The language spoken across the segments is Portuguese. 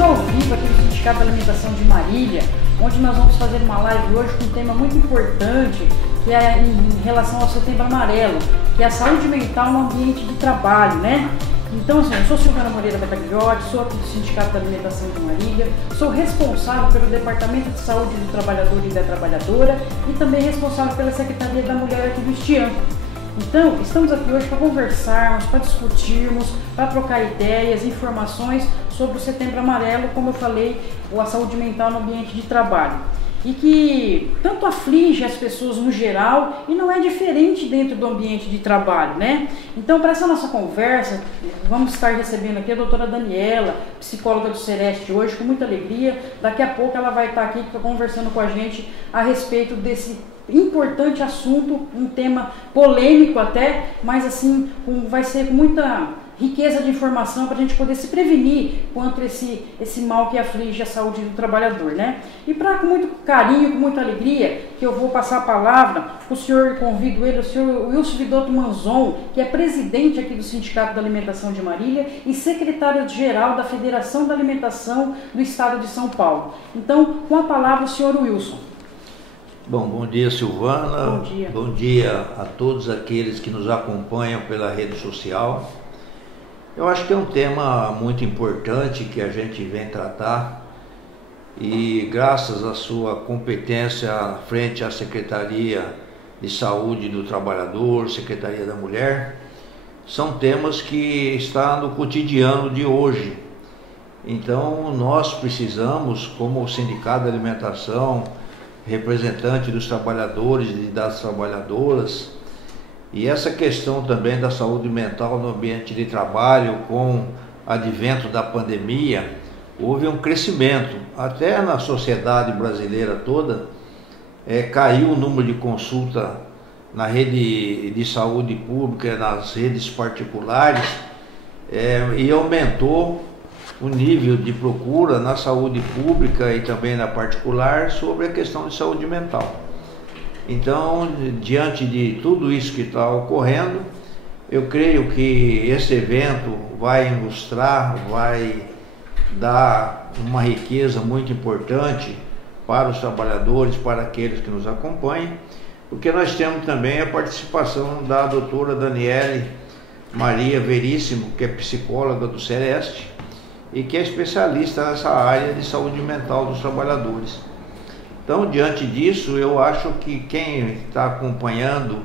Estamos ao vivo aqui no Sindicato da Alimentação de Marília, onde nós vamos fazer uma live hoje com um tema muito importante, que é em relação ao Setembro Amarelo, que é a saúde mental no ambiente de trabalho, né? Então, assim, eu sou Silvana Moreira Betagliotti, sou aqui do Sindicato da Alimentação de Marília, sou responsável pelo Departamento de Saúde do Trabalhador e da Trabalhadora e também responsável pela Secretaria da Mulher aqui do Estian. Então, estamos aqui hoje para conversarmos, para discutirmos, para trocar ideias, informações sobre o Setembro Amarelo, como eu falei, a saúde mental no ambiente de trabalho. E que tanto aflige as pessoas no geral e não é diferente dentro do ambiente de trabalho, né? Então, para essa nossa conversa, vamos estar recebendo aqui a doutora Daniela, psicóloga do Sereste hoje, com muita alegria. Daqui a pouco ela vai estar aqui conversando com a gente a respeito desse importante assunto, um tema polêmico até, mas assim, vai ser com muita riqueza de informação para a gente poder se prevenir contra esse mal que aflige a saúde do trabalhador, né? E com muito carinho, com muita alegria, que eu vou passar a palavra para o senhor, convido ele, o senhor Wilson Vidotto Manzon, que é presidente aqui do Sindicato da Alimentação de Marília e secretário-geral da Federação da Alimentação do Estado de São Paulo. Então, com a palavra o senhor Wilson. Bom dia, Silvana. Bom dia. Bom dia a todos aqueles que nos acompanham pela rede social. Eu acho que é um tema muito importante que a gente vem tratar e graças à sua competência frente à Secretaria de Saúde do Trabalhador, Secretaria da Mulher, são temas que estão no cotidiano de hoje. Então nós precisamos, como o Sindicato da Alimentação, representante dos trabalhadores e das trabalhadoras, e essa questão também da saúde mental no ambiente de trabalho, com o advento da pandemia, houve um crescimento, até na sociedade brasileira toda, caiu o número de consulta na rede de saúde pública, nas redes particulares, e aumentou o nível de procura na saúde pública e também na particular sobre a questão de saúde mental. Então, diante de tudo isso que está ocorrendo, eu creio que esse evento vai ilustrar, vai dar uma riqueza muito importante para os trabalhadores, para aqueles que nos acompanham, porque nós temos também a participação da doutora Daniele Maria Veríssimo, que é psicóloga do Sereste, e que é especialista nessa área de saúde mental dos trabalhadores. Então, diante disso, eu acho que quem está acompanhando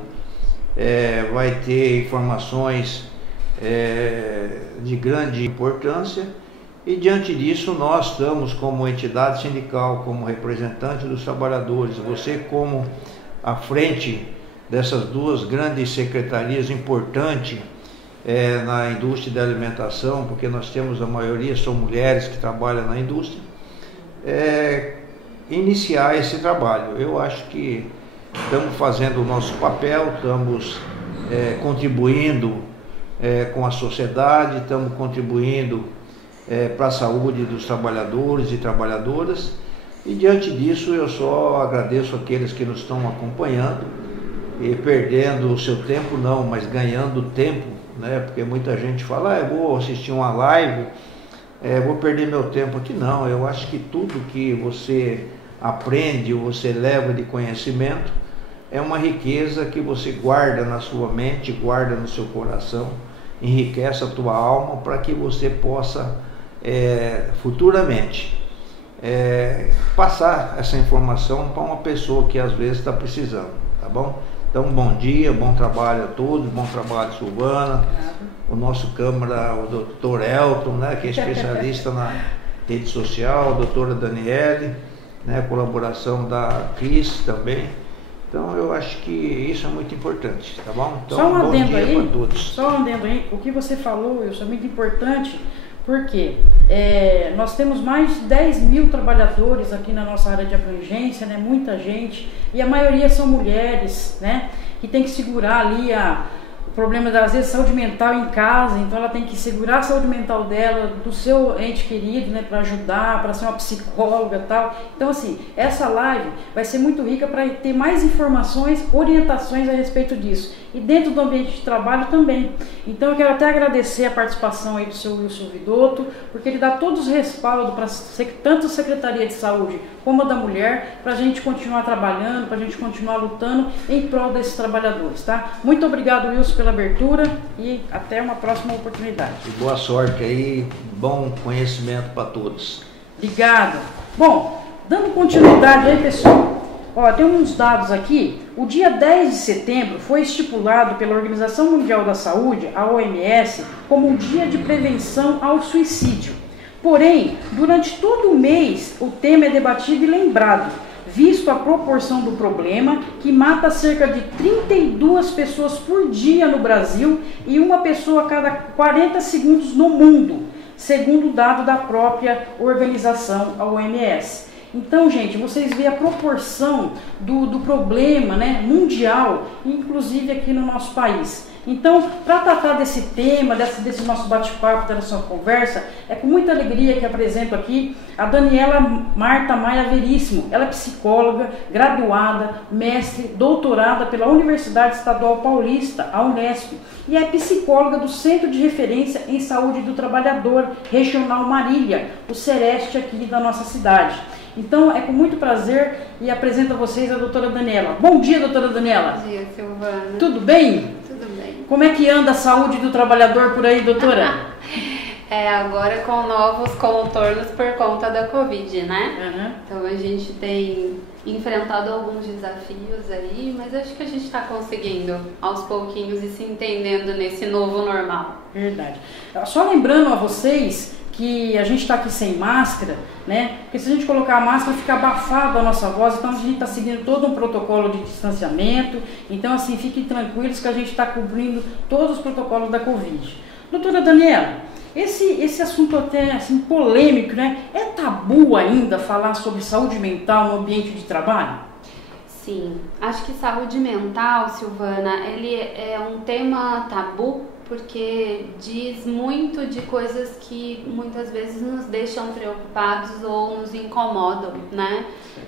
vai ter informações de grande importância e, diante disso, nós estamos como entidade sindical, como representante dos trabalhadores, você como à frente dessas duas grandes secretarias importantes na indústria da alimentação, porque nós temos, a maioria são mulheres que trabalham na indústria, iniciar esse trabalho. Eu acho que estamos fazendo o nosso papel, estamos contribuindo com a sociedade, estamos contribuindo para a saúde dos trabalhadores e trabalhadoras, e diante disso eu só agradeço aqueles que nos estão acompanhando, e perdendo o seu tempo não, mas ganhando tempo, né? Porque muita gente fala, eu vou assistir uma live, vou perder meu tempo aqui. Não, eu acho que tudo que você aprende, você leva de conhecimento, é uma riqueza que você guarda na sua mente, guarda no seu coração, enriquece a tua alma para que você possa futuramente passar essa informação para uma pessoa que às vezes está precisando, tá bom? Então, bom dia, bom trabalho a todos, bom trabalho, Silvana, o nosso câmara, o doutor Elton, né, que é especialista na rede social, a doutora Daniele, né, colaboração da Cris também. Então, eu acho que isso é muito importante, tá bom? Então, só um bom adendo dia aí, para todos. só um adendo aí, o que você falou, Wilson, é muito importante, porque nós temos mais de 10 mil trabalhadores aqui na nossa área de abrangência, né? Muita gente, e a maioria são mulheres, né? Que tem que segurar ali problema, às vezes, saúde mental em casa, então ela tem que segurar a saúde mental dela, do seu ente querido, né, para ajudar, para ser uma psicóloga e tal. Então, assim, essa live vai ser muito rica para ter mais informações, orientações a respeito disso. E dentro do ambiente de trabalho também. Então, eu quero até agradecer a participação aí do seu Wilson Vidotto, porque ele dá todos os respaldos para tanto a Secretaria de Saúde como a da Mulher, para a gente continuar trabalhando, para a gente continuar lutando em prol desses trabalhadores, tá? Muito obrigado, Wilson, pela abertura e até uma próxima oportunidade. E boa sorte aí, bom conhecimento para todos. Obrigado. Bom, dando continuidade aí, pessoal, ó, tem uns dados aqui. O dia 10 de setembro foi estipulado pela Organização Mundial da Saúde, a OMS, como um dia de prevenção ao suicídio. Porém, durante todo o mês, o tema é debatido e lembrado, visto a proporção do problema, que mata cerca de 32 pessoas por dia no Brasil e uma pessoa a cada 40 segundos no mundo, segundo o dado da própria organização, a OMS. Então, gente, vocês veem a proporção do problema, né, mundial, inclusive aqui no nosso país. Então, para tratar desse tema, desse nosso bate-papo, dessa conversa, é com muita alegria que apresento aqui a Daniela Marta Maia Veríssimo. Ela é psicóloga, graduada, mestre, doutorada pela Universidade Estadual Paulista, a Unesp, e é psicóloga do Centro de Referência em Saúde do Trabalhador Regional Marília, o Sereste aqui da nossa cidade. Então, é com muito prazer e apresento a vocês a doutora Daniela. Bom dia, doutora Daniela. Bom dia, Silvana. Tudo bem? Tudo bem. Como é que anda a saúde do trabalhador por aí, doutora? Agora com novos contornos por conta da Covid, né? Uhum. Então a gente tem enfrentado alguns desafios aí, mas acho que a gente está conseguindo aos pouquinhos e se entendendo nesse novo normal. Verdade. Só lembrando a vocês que a gente está aqui sem máscara, né? Porque se a gente colocar a máscara fica abafado a nossa voz, então a gente está seguindo todo um protocolo de distanciamento. Então, assim, fiquem tranquilos que a gente está cobrindo todos os protocolos da Covid. Doutora Daniela, esse assunto até assim polêmico, né? É tabu ainda falar sobre saúde mental no ambiente de trabalho? Sim, acho que saúde mental, Silvana, ele é um tema tabu porque diz muito de coisas que muitas vezes nos deixam preocupados ou nos incomodam, né?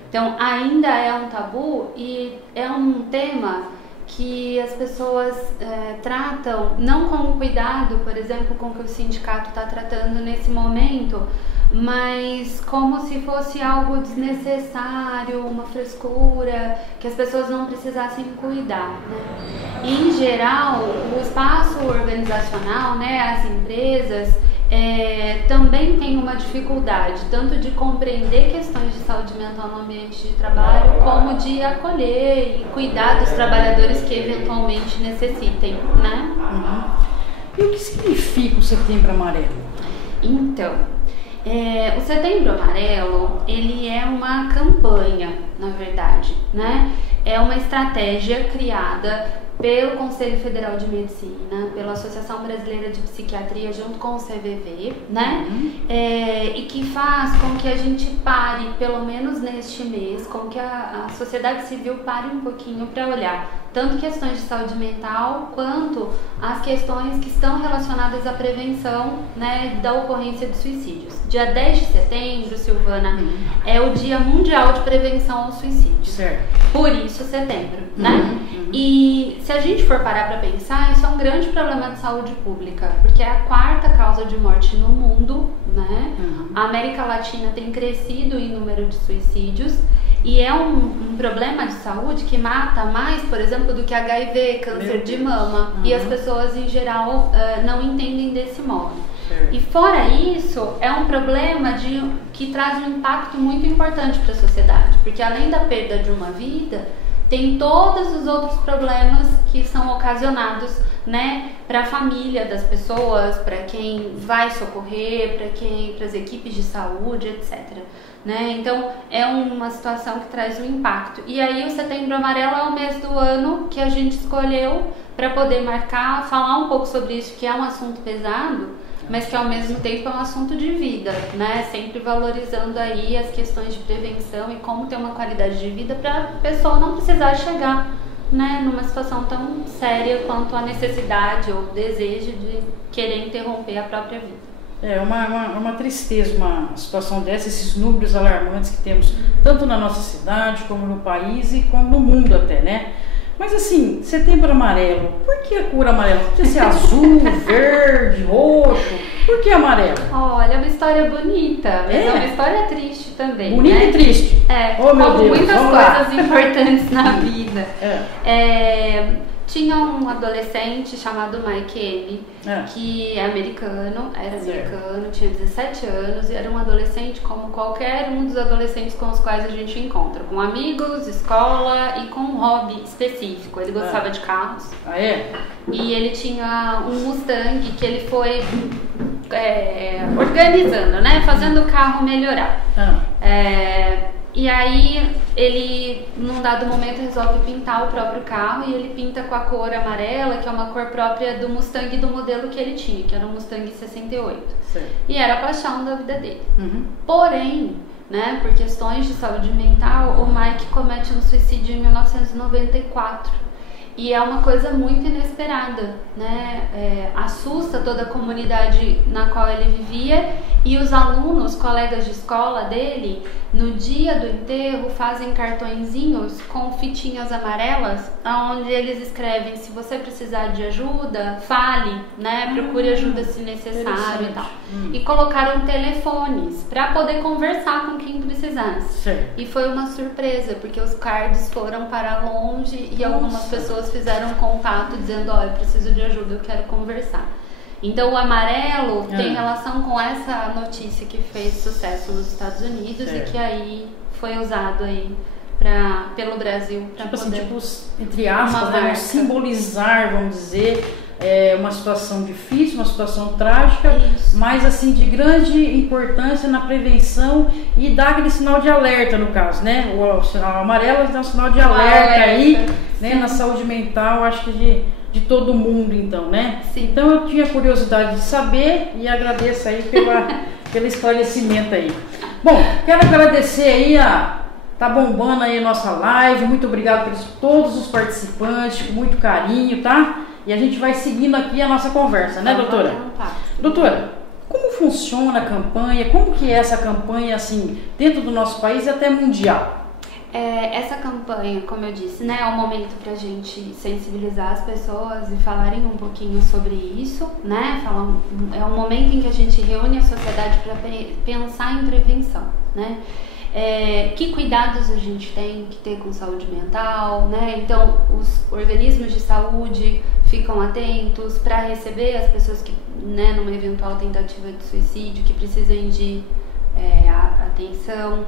Então ainda é um tabu e é um tema que as pessoas tratam não com o cuidado, por exemplo, com que o sindicato está tratando nesse momento, mas como se fosse algo desnecessário, uma frescura, que as pessoas não precisassem cuidar, né? E, em geral, o espaço organizacional, né, as empresas, também tem uma dificuldade, tanto de compreender questões de saúde mental no ambiente de trabalho, como de acolher e cuidar dos trabalhadores que eventualmente necessitem, né? Uhum. E o que significa o Setembro Amarelo? Então, o Setembro Amarelo, ele é uma campanha, na verdade, né? É uma estratégia criada pelo Conselho Federal de Medicina, pela Associação Brasileira de Psiquiatria, junto com o CVV, né? E que faz com que a gente pare, pelo menos neste mês, com que a sociedade civil pare um pouquinho para olhar tanto questões de saúde mental, quanto as questões que estão relacionadas à prevenção, né, da ocorrência de suicídios. Dia 10 de setembro, Silvana, é o Dia Mundial de Prevenção ao Suicídio. Certo. Por isso, setembro, né? E se a gente for parar para pensar, isso é um grande problema de saúde pública, porque é a quarta causa de morte no mundo, né? A América Latina tem crescido em número de suicídios e é um problema de saúde que mata mais, por exemplo, do que HIV, câncer de mama, e as pessoas em geral não entendem desse modo. E fora isso, é um problema que traz um impacto muito importante para a sociedade, porque além da perda de uma vida, tem todos os outros problemas que são ocasionados, né, para a família das pessoas, para quem vai socorrer, para as equipes de saúde, etc. Né? Então é uma situação que traz um impacto. E aí o Setembro Amarelo é o mês do ano que a gente escolheu para poder marcar, falar um pouco sobre isso, que é um assunto pesado, mas que ao mesmo tempo é um assunto de vida, né? Sempre valorizando aí as questões de prevenção e como ter uma qualidade de vida para a pessoa não precisar chegar né, numa situação tão séria quanto a necessidade ou desejo de querer interromper a própria vida. É uma tristeza uma situação dessa, esses números alarmantes que temos tanto na nossa cidade como no país e como no mundo até, né? Mas assim, Setembro Amarelo, por que a cor amarela? Podia ser azul, verde, roxo, por que amarelo? Olha, é uma história bonita, mas é uma história triste também. Bonita, né? E triste. Oh, como muitas coisas importantes na vida. Tinha um adolescente chamado Mike M, que era americano, tinha 17 anos, e era um adolescente como qualquer um dos adolescentes com os quais a gente encontra, com amigos, escola e com um hobby específico. Ele gostava de carros. E ele tinha um Mustang que ele foi organizando, né, fazendo o carro melhorar. E aí ele, num dado momento, resolve pintar o próprio carro e ele pinta com a cor amarela, que é uma cor própria do Mustang do modelo que ele tinha, que era um Mustang 68. Certo. E era a paixão da vida dele. Porém, né, por questões de saúde mental, o Mike comete um suicídio em 1994. E é uma coisa muito inesperada, né? Assusta toda a comunidade na qual ele vivia, e os alunos, colegas de escola dele, no dia do enterro, fazem cartõezinhos com fitinhas amarelas, onde eles escrevem: se você precisar de ajuda, fale, né? Procure ajuda se necessário e tal. E colocaram telefones para poder conversar com quem precisasse. Certo. E foi uma surpresa, porque os cards foram para longe e algumas pessoas fizeram contato dizendo: eu preciso de ajuda, eu quero conversar. Então o amarelo tem relação com essa notícia que fez sucesso nos Estados Unidos e que aí foi usado aí pelo Brasil para poder, entre aspas, né, simbolizar, vamos dizer, uma situação difícil, uma situação trágica, mas assim de grande importância na prevenção e dar aquele sinal de alerta, no caso, né? O sinal amarelo é um sinal de alerta aí, né, na saúde mental, acho que de todo mundo, então, né? Sim. Então eu tinha curiosidade de saber e agradeço aí pelo esclarecimento aí. Bom, quero agradecer aí tá bombando aí a nossa live, muito obrigado por todos os participantes, com muito carinho, tá? E a gente vai seguindo aqui a nossa conversa, né, doutora? Doutora, como funciona a campanha? Como que é essa campanha, assim, dentro do nosso país e até mundial? Essa campanha, como eu disse, né, é um momento pra gente sensibilizar as pessoas e falarem um pouquinho sobre isso, né? É um momento em que a gente reúne a sociedade para pensar em prevenção, né? Que cuidados a gente tem que ter com saúde mental, né? Então, os organismos de saúde ficam atentos para receber as pessoas que, né, numa eventual tentativa de suicídio, que precisem de atenção.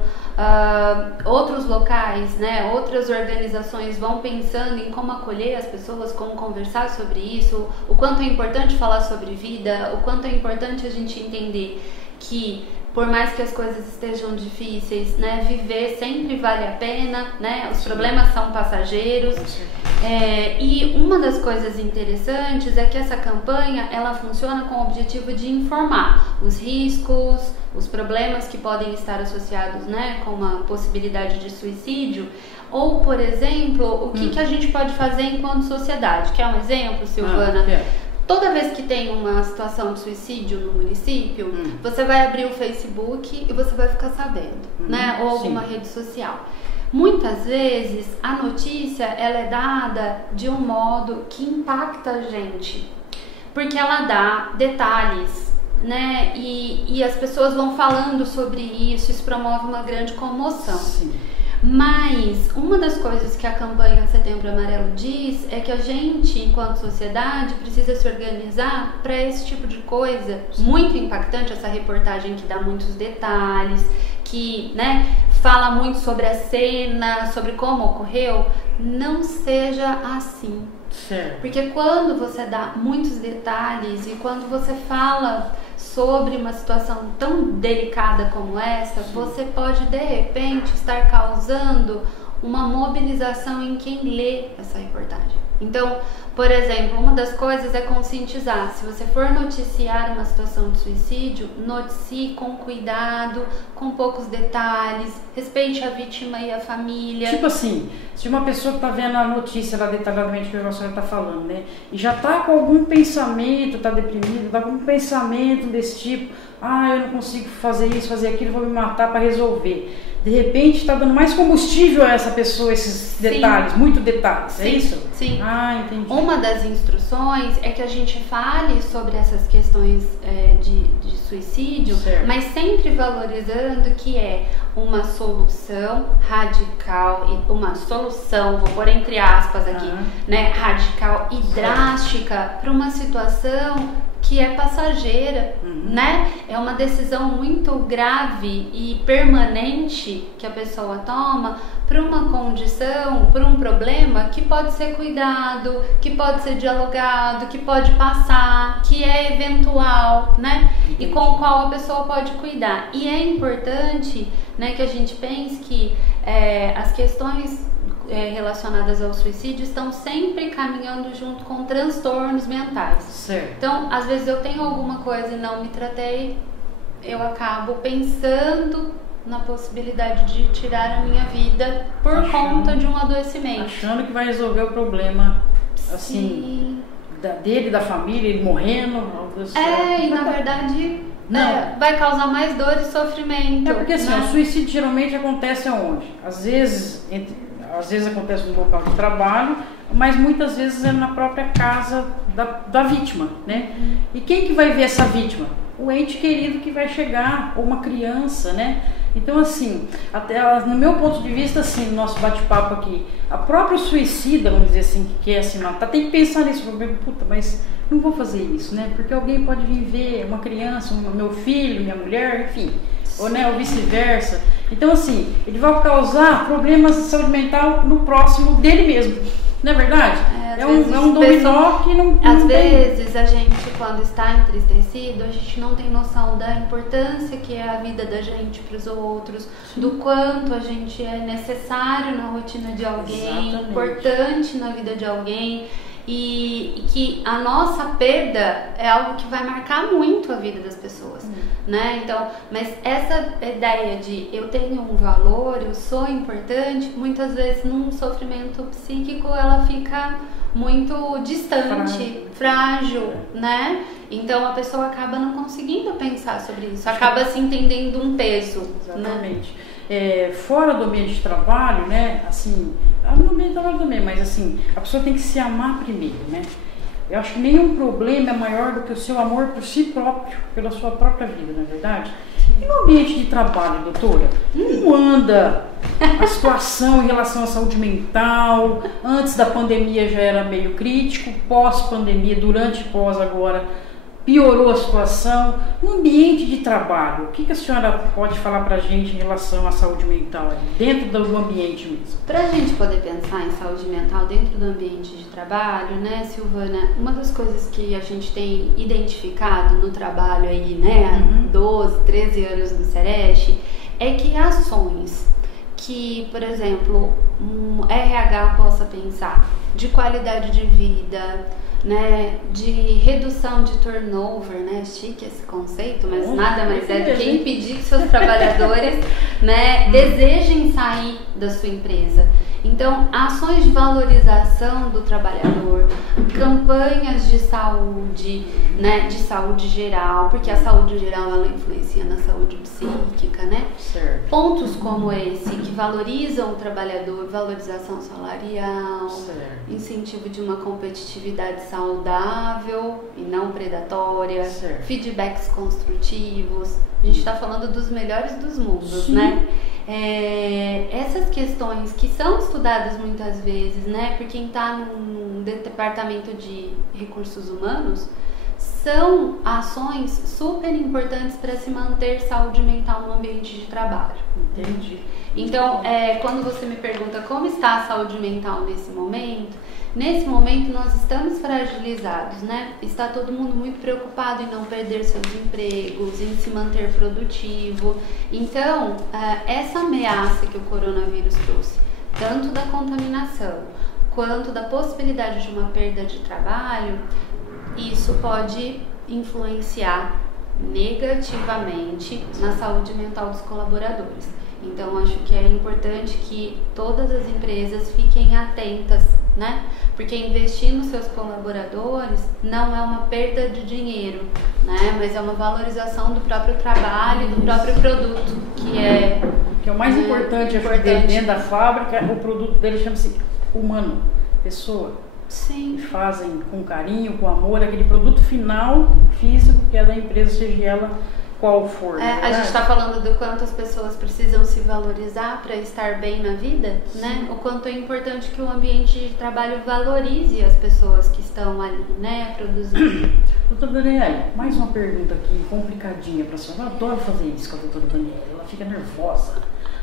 Outros locais, né, outras organizações vão pensando em como acolher as pessoas, como conversar sobre isso, o quanto é importante falar sobre vida, o quanto é importante a gente entender que por mais que as coisas estejam difíceis, né, viver sempre vale a pena, né, os problemas são passageiros. E uma das coisas interessantes é que essa campanha, ela funciona com o objetivo de informar os riscos, os problemas que podem estar associados, né, com uma possibilidade de suicídio, ou, por exemplo, o que a gente pode fazer enquanto sociedade. Quer um exemplo, Silvana? Toda vez que tem uma situação de suicídio no município, você vai abrir o Facebook e você vai ficar sabendo, né? Ou alguma rede social. Muitas vezes a notícia ela é dada de um modo que impacta a gente, porque ela dá detalhes, né? E as pessoas vão falando sobre isso promove uma grande comoção. Sim. Mas uma das coisas que a campanha Setembro Amarelo diz é que a gente, enquanto sociedade, precisa se organizar para esse tipo de coisa. Muito impactante essa reportagem que dá muitos detalhes, que, né, fala muito sobre a cena, sobre como ocorreu. Não seja assim. Certo. Porque quando você dá muitos detalhes e quando você fala sobre uma situação tão delicada como essa, você pode de repente estar causando uma mobilização em quem lê essa reportagem. Então, por exemplo, uma das coisas é conscientizar. Se você for noticiar uma situação de suicídio, noticie com cuidado, com poucos detalhes, respeite a vítima e a família. Tipo assim, se uma pessoa está vendo a notícia lá detalhadamente que a senhora está falando, né? E já está com algum pensamento, está deprimido, está com um pensamento desse tipo, eu não consigo fazer isso, fazer aquilo, vou me matar para resolver. De repente está dando mais combustível a essa pessoa, esses detalhes, muito detalhes, sim, é isso? Sim. Entendi. Uma das instruções é que a gente fale sobre essas questões de suicídio, certo, mas sempre valorizando que é uma solução radical, uma solução, vou pôr entre aspas aqui, né, radical e drástica para uma situação que é passageira, né? É uma decisão muito grave e permanente que a pessoa toma para uma condição, para um problema que pode ser cuidado, que pode ser dialogado, que pode passar, que é eventual, né? E com o qual a pessoa pode cuidar. E é importante, né, que a gente pense que as questões relacionadas ao suicídio estão sempre caminhando junto com transtornos mentais. Certo. Então, às vezes eu tenho alguma coisa e não me tratei, eu acabo pensando na possibilidade de tirar a minha vida por conta de um adoecimento. Achando que vai resolver o problema, assim, dele, da família, ele morrendo. E na verdade vai causar mais dor e sofrimento. Porque assim, o suicídio geralmente acontece aonde? Às vezes acontece no local de trabalho, mas muitas vezes é na própria casa da vítima, né? E quem que vai ver essa vítima? O ente querido que vai chegar, ou uma criança, né? Então, assim, até no meu ponto de vista, assim, no nosso bate-papo aqui, a própria suicida, vamos dizer assim, que quer se matar, tem que pensar nisso, puta, mas não vou fazer isso, né? Porque alguém pode viver, uma criança, meu filho, minha mulher, enfim, ou vice-versa. Então, assim, ele vai causar problemas de saúde mental no próximo dele mesmo. Não é verdade? É um dominó que não às vezes a gente, quando está entristecido, a gente não tem noção da importância que é a vida da gente para os outros, do quanto a gente é necessário na rotina de alguém, importante na vida de alguém. E que a nossa perda é algo que vai marcar muito a vida das pessoas, né? Então, mas essa ideia de eu tenho um valor, eu sou importante, muitas vezes num sofrimento psíquico ela fica muito distante, frágil, né? Então a pessoa acaba não conseguindo pensar sobre isso, acaba se entendendo um peso. Exatamente. Né? Fora do ambiente de trabalho, né? Assim, no ambiente de trabalho também, mas assim, a pessoa tem que se amar primeiro, né? Eu acho que nenhum problema é maior do que o seu amor por si próprio, pela sua própria vida, não é verdade? E no ambiente de trabalho, doutora, como anda a situação em relação à saúde mental? Antes da pandemia já era meio crítico, pós-pandemia, durante e pós agora, piorou a situação. No ambiente de trabalho, o que a senhora pode falar pra gente em relação à saúde mental, dentro do ambiente mesmo? Pra gente poder pensar em saúde mental dentro do ambiente de trabalho, né, Silvana, uma das coisas que a gente tem identificado no trabalho aí, né, há 12, 13 anos no Sereste, é que ações que, por exemplo, um RH possa pensar de qualidade de vida, né, de redução de turnover, né, chique esse conceito, mas nada mais é do que impedir que seus trabalhadores, né, desejem sair da sua empresa. Então, ações de valorização do trabalhador, campanhas de saúde, né, de saúde geral, porque a saúde geral ela influencia na saúde psíquica, né? Certo. Pontos como esse que valorizam o trabalhador, valorização salarial, certo, incentivo de uma competitividade saudável e não predatória, certo, feedbacks construtivos. A gente está falando dos melhores dos mundos, sim, né? Essas questões que são estudadas muitas vezes, né, por quem está num departamento de recursos humanos, são ações super importantes para se manter saúde mental no ambiente de trabalho. Entendi. Então, quando você me pergunta como está a saúde mental nesse momento nós estamos fragilizados, né? Está todo mundo muito preocupado em não perder seus empregos, em se manter produtivo. Então, essa ameaça que o coronavírus trouxe, tanto da contaminação quanto da possibilidade de uma perda de trabalho, isso pode influenciar negativamente na saúde mental dos colaboradores. Então, acho que é importante que todas as empresas fiquem atentas, né? Porque investir nos seus colaboradores não é uma perda de dinheiro, né? Mas é uma valorização do próprio trabalho e do próprio produto, que é o mais importante, acho que dentro da fábrica, o produto dele chama-se humano, pessoa. Sim. Que fazem com carinho, com amor, aquele produto final físico que é da empresa, seja ela qual for. A gente está falando do quanto as pessoas precisam se valorizar para estar bem na vida, né? O quanto é importante que o ambiente de trabalho valorize as pessoas que estão ali, né, produzindo. Doutora Daniele, mais uma pergunta aqui complicadinha para a senhora. Eu adoro fazer isso com a doutora Daniele, ela fica nervosa.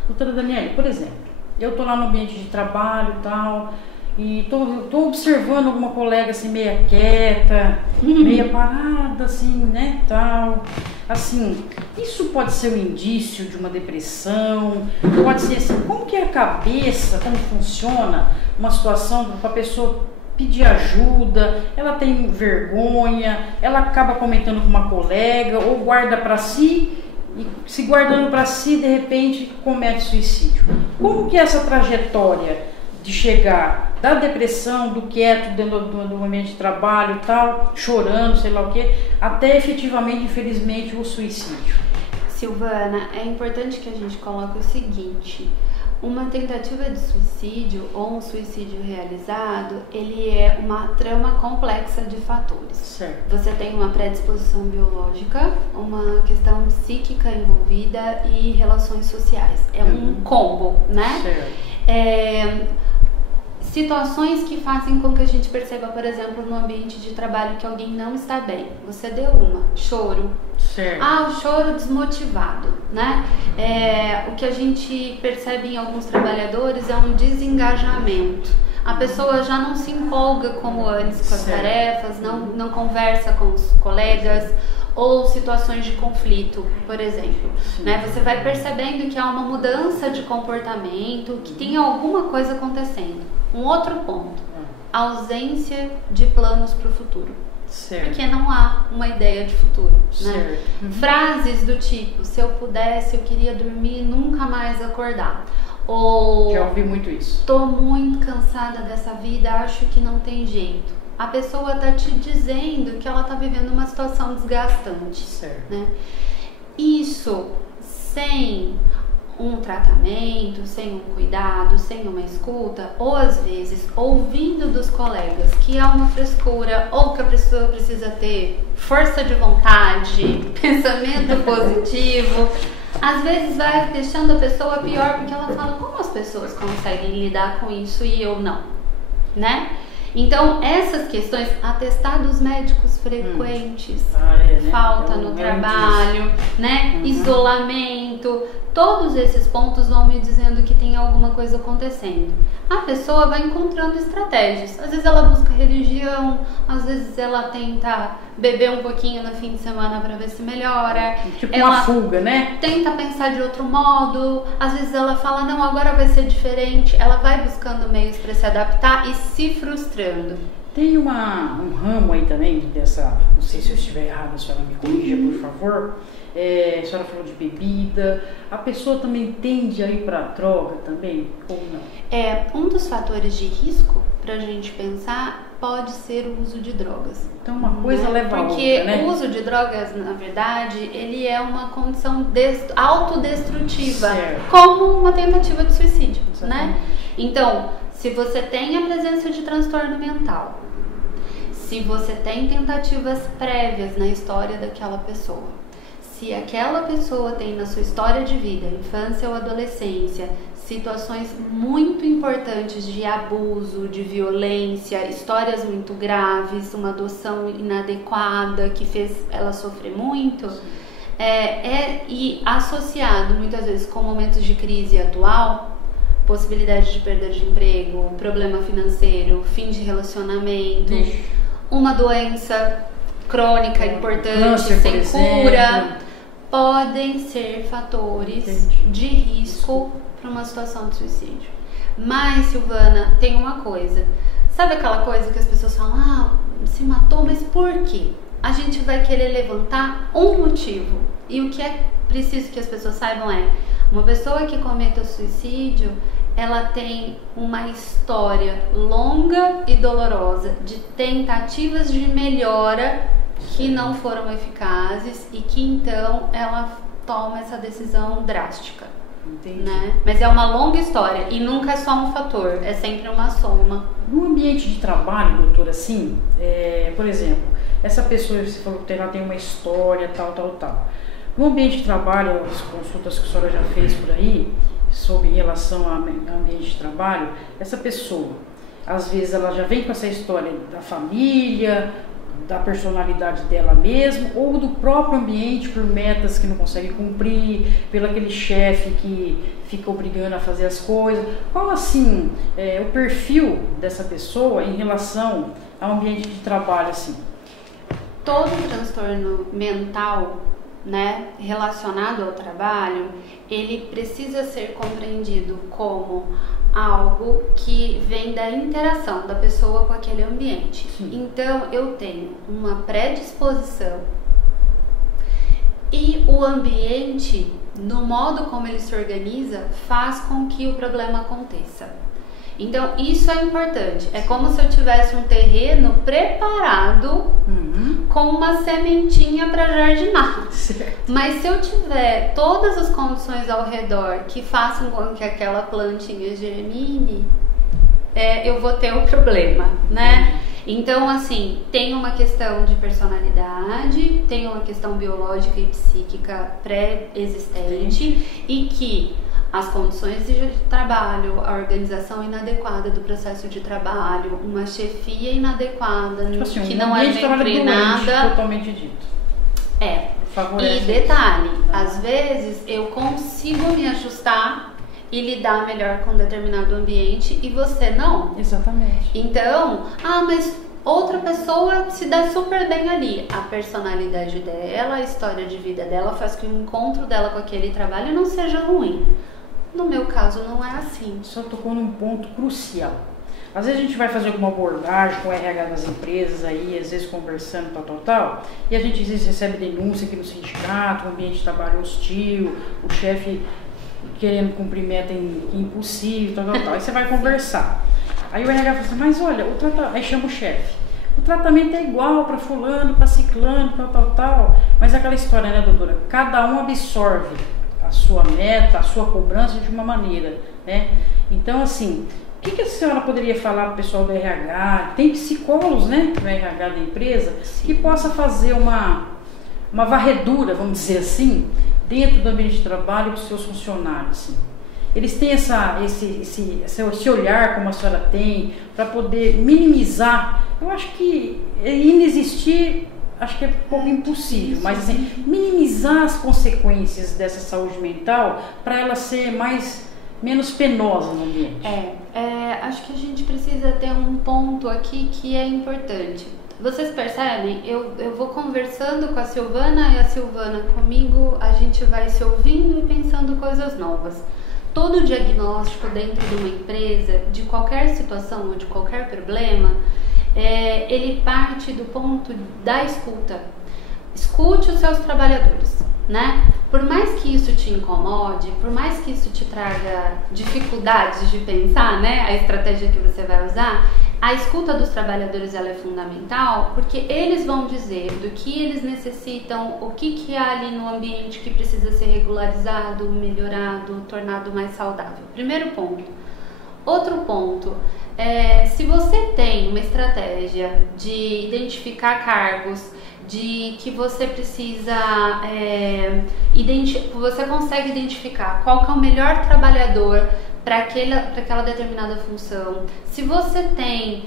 Doutora Daniele, por exemplo, eu estou lá no ambiente de trabalho e tal, e tô observando alguma colega assim meia quieta, meia parada assim, né, tal. Assim, isso pode ser um indício de uma depressão, pode ser assim, como que é a cabeça, como funciona uma situação para a pessoa pedir ajuda, ela tem vergonha, ela acaba comentando com uma colega ou guarda para si, e se guardando para si, de repente comete suicídio. Como que é essa trajetória de chegar da depressão, do quieto dentro do ambiente de trabalho e tal, chorando, sei lá o que, até efetivamente, infelizmente, o suicídio? Silvana, é importante que a gente coloque o seguinte: uma tentativa de suicídio ou um suicídio realizado, ele é uma trama complexa de fatores. Certo. Você tem uma predisposição biológica, uma questão psíquica envolvida e relações sociais. É um combo, né? Certo. Situações que fazem com que a gente perceba, por exemplo, no ambiente de trabalho que alguém não está bem. Você deu uma, choro. Certo. O choro desmotivado, né? O que a gente percebe em alguns trabalhadores é um desengajamento. A pessoa já não se empolga como antes com as tarefas, não conversa com os colegas, ou situações de conflito, por exemplo, né? Você vai percebendo que há uma mudança de comportamento, que tem alguma coisa acontecendo. Um outro ponto, ausência de planos para o futuro. Certo. Porque não há uma ideia de futuro, né? Certo. Frases do tipo, se eu pudesse, eu queria dormir e nunca mais acordar. Ou já ouvi muito isso. Tô muito cansada dessa vida, acho que não tem jeito. A pessoa tá te dizendo que ela tá vivendo uma situação desgastante. Certo. Né? Isso sem um tratamento, sem um cuidado, sem uma escuta, ou às vezes ouvindo dos colegas que há uma frescura, ou que a pessoa precisa ter força de vontade, pensamento positivo, às vezes vai deixando a pessoa pior, porque ela fala, como as pessoas conseguem lidar com isso e eu não, né? Então, essas questões, atestados médicos frequentes, né? falta no trabalho, né? Isolamento, todos esses pontos vão me dizendo que tem alguma coisa acontecendo. A pessoa vai encontrando estratégias. Às vezes ela busca religião, às vezes ela tenta beber um pouquinho no fim de semana para ver se melhora. Tipo ela uma fuga, né? Tenta pensar de outro modo. Às vezes ela fala, não, agora vai ser diferente. Ela vai buscando meios para se adaptar e se frustrando. Tem um ramo aí também dessa, não sei se eu estiver errado, a senhora me corrija, por favor. A senhora falou de bebida, a pessoa também tende a ir para a droga também, ou não? Um dos fatores de risco para a gente pensar pode ser o uso de drogas. Então uma coisa leva a outra, porque né? o uso de drogas, na verdade, ele é uma condição autodestrutiva, como uma tentativa de suicídio, né? Então, se você tem a presença de transtorno mental, se você tem tentativas prévias na história daquela pessoa, se aquela pessoa tem na sua história de vida, infância ou adolescência, situações muito importantes de abuso, de violência, histórias muito graves, uma adoção inadequada que fez ela sofrer muito, e associado muitas vezes com momentos de crise atual, possibilidade de perda de emprego, problema financeiro, fim de relacionamento, uma doença crônica importante, câncer, sem cura, podem ser fatores de risco para uma situação de suicídio. Mas, Silvana, tem uma coisa. Sabe aquela coisa que as pessoas falam, se matou, mas por quê? A gente vai querer levantar um motivo. E o que é preciso que as pessoas saibam é, uma pessoa que cometa suicídio, ela tem uma história longa e dolorosa de tentativas de melhora que não foram eficazes e que então ela toma essa decisão drástica. Entendi. Né? Mas é uma longa história e nunca é só um fator, é sempre uma soma. No ambiente de trabalho, doutora, assim, por exemplo, essa pessoa, você falou que ela tem uma história, tal. No ambiente de trabalho, as consultas que a senhora já fez por aí, sobre em relação ao ambiente de trabalho, essa pessoa, às vezes ela já vem com essa história da família, da personalidade dela mesma, ou do próprio ambiente, por metas que não consegue cumprir, pelo aquele chefe que fica obrigando a fazer as coisas. Qual assim o perfil dessa pessoa em relação ao ambiente de trabalho, assim? Todo transtorno mental, né, relacionado ao trabalho, ele precisa ser compreendido como algo que vem da interação da pessoa com aquele ambiente. Sim. Então, eu tenho uma predisposição e o ambiente, no modo como ele se organiza, faz com que o problema aconteça. Então, isso é importante. É como se eu tivesse um terreno preparado com uma sementinha para jardinar. Certo. Mas se eu tiver todas as condições ao redor que façam com que aquela plantinha germine, eu vou ter um problema, né? Então, assim, tem uma questão de personalidade, tem uma questão biológica e psíquica pré-existente e que as condições de trabalho, a organização inadequada do processo de trabalho, uma chefia inadequada, tipo assim, que não é bem treinada, totalmente dito. E detalhe, às vezes eu consigo me ajustar e lidar melhor com determinado ambiente e você não. Exatamente. Então, mas outra pessoa se dá super bem ali. A personalidade dela, a história de vida dela faz que o encontro dela com aquele trabalho não seja ruim. No meu caso, não é assim. Só tocou num ponto crucial. Às vezes a gente vai fazer alguma abordagem com o RH das empresas aí, às vezes conversando, tal, e a gente às vezes recebe denúncia aqui no sindicato, o ambiente de trabalho hostil, o chefe querendo cumprir meta impossível, tal. Aí você vai conversar. Aí o RH fala assim, mas olha, aí chama o chefe. O tratamento é igual para fulano, para ciclano, tal. Mas aquela história, né, doutora? Cada um absorve a sua meta, a sua cobrança de uma maneira, né? Então, assim, o que a senhora poderia falar para o pessoal do RH? Tem psicólogos, né, no RH da empresa, que possa fazer uma varredura, vamos dizer assim, dentro do ambiente de trabalho dos seus funcionários, assim. Eles têm esse olhar, como a senhora tem, para poder minimizar. Eu acho que inexistir, acho que é um pouco impossível, mas assim, minimizar as consequências dessa saúde mental para ela ser menos penosa no ambiente. Acho que a gente precisa ter um ponto aqui que é importante. Vocês percebem? Eu vou conversando com a Silvana e a Silvana comigo, a gente vai se ouvindo e pensando coisas novas. Todo diagnóstico dentro de uma empresa, de qualquer situação ou de qualquer problema, ele parte do ponto da escuta. Escute os seus trabalhadores, né? Por mais que isso te incomode, por mais que isso te traga dificuldades de pensar, né, a estratégia que você vai usar, a escuta dos trabalhadores ela é fundamental, porque eles vão dizer do que eles necessitam, o que há ali no ambiente que precisa ser regularizado, melhorado, tornado mais saudável. Primeiro ponto. Outro ponto, se você tem uma estratégia de identificar cargos, de que você precisa, você consegue identificar qual que é o melhor trabalhador para aquela determinada função. Se você tem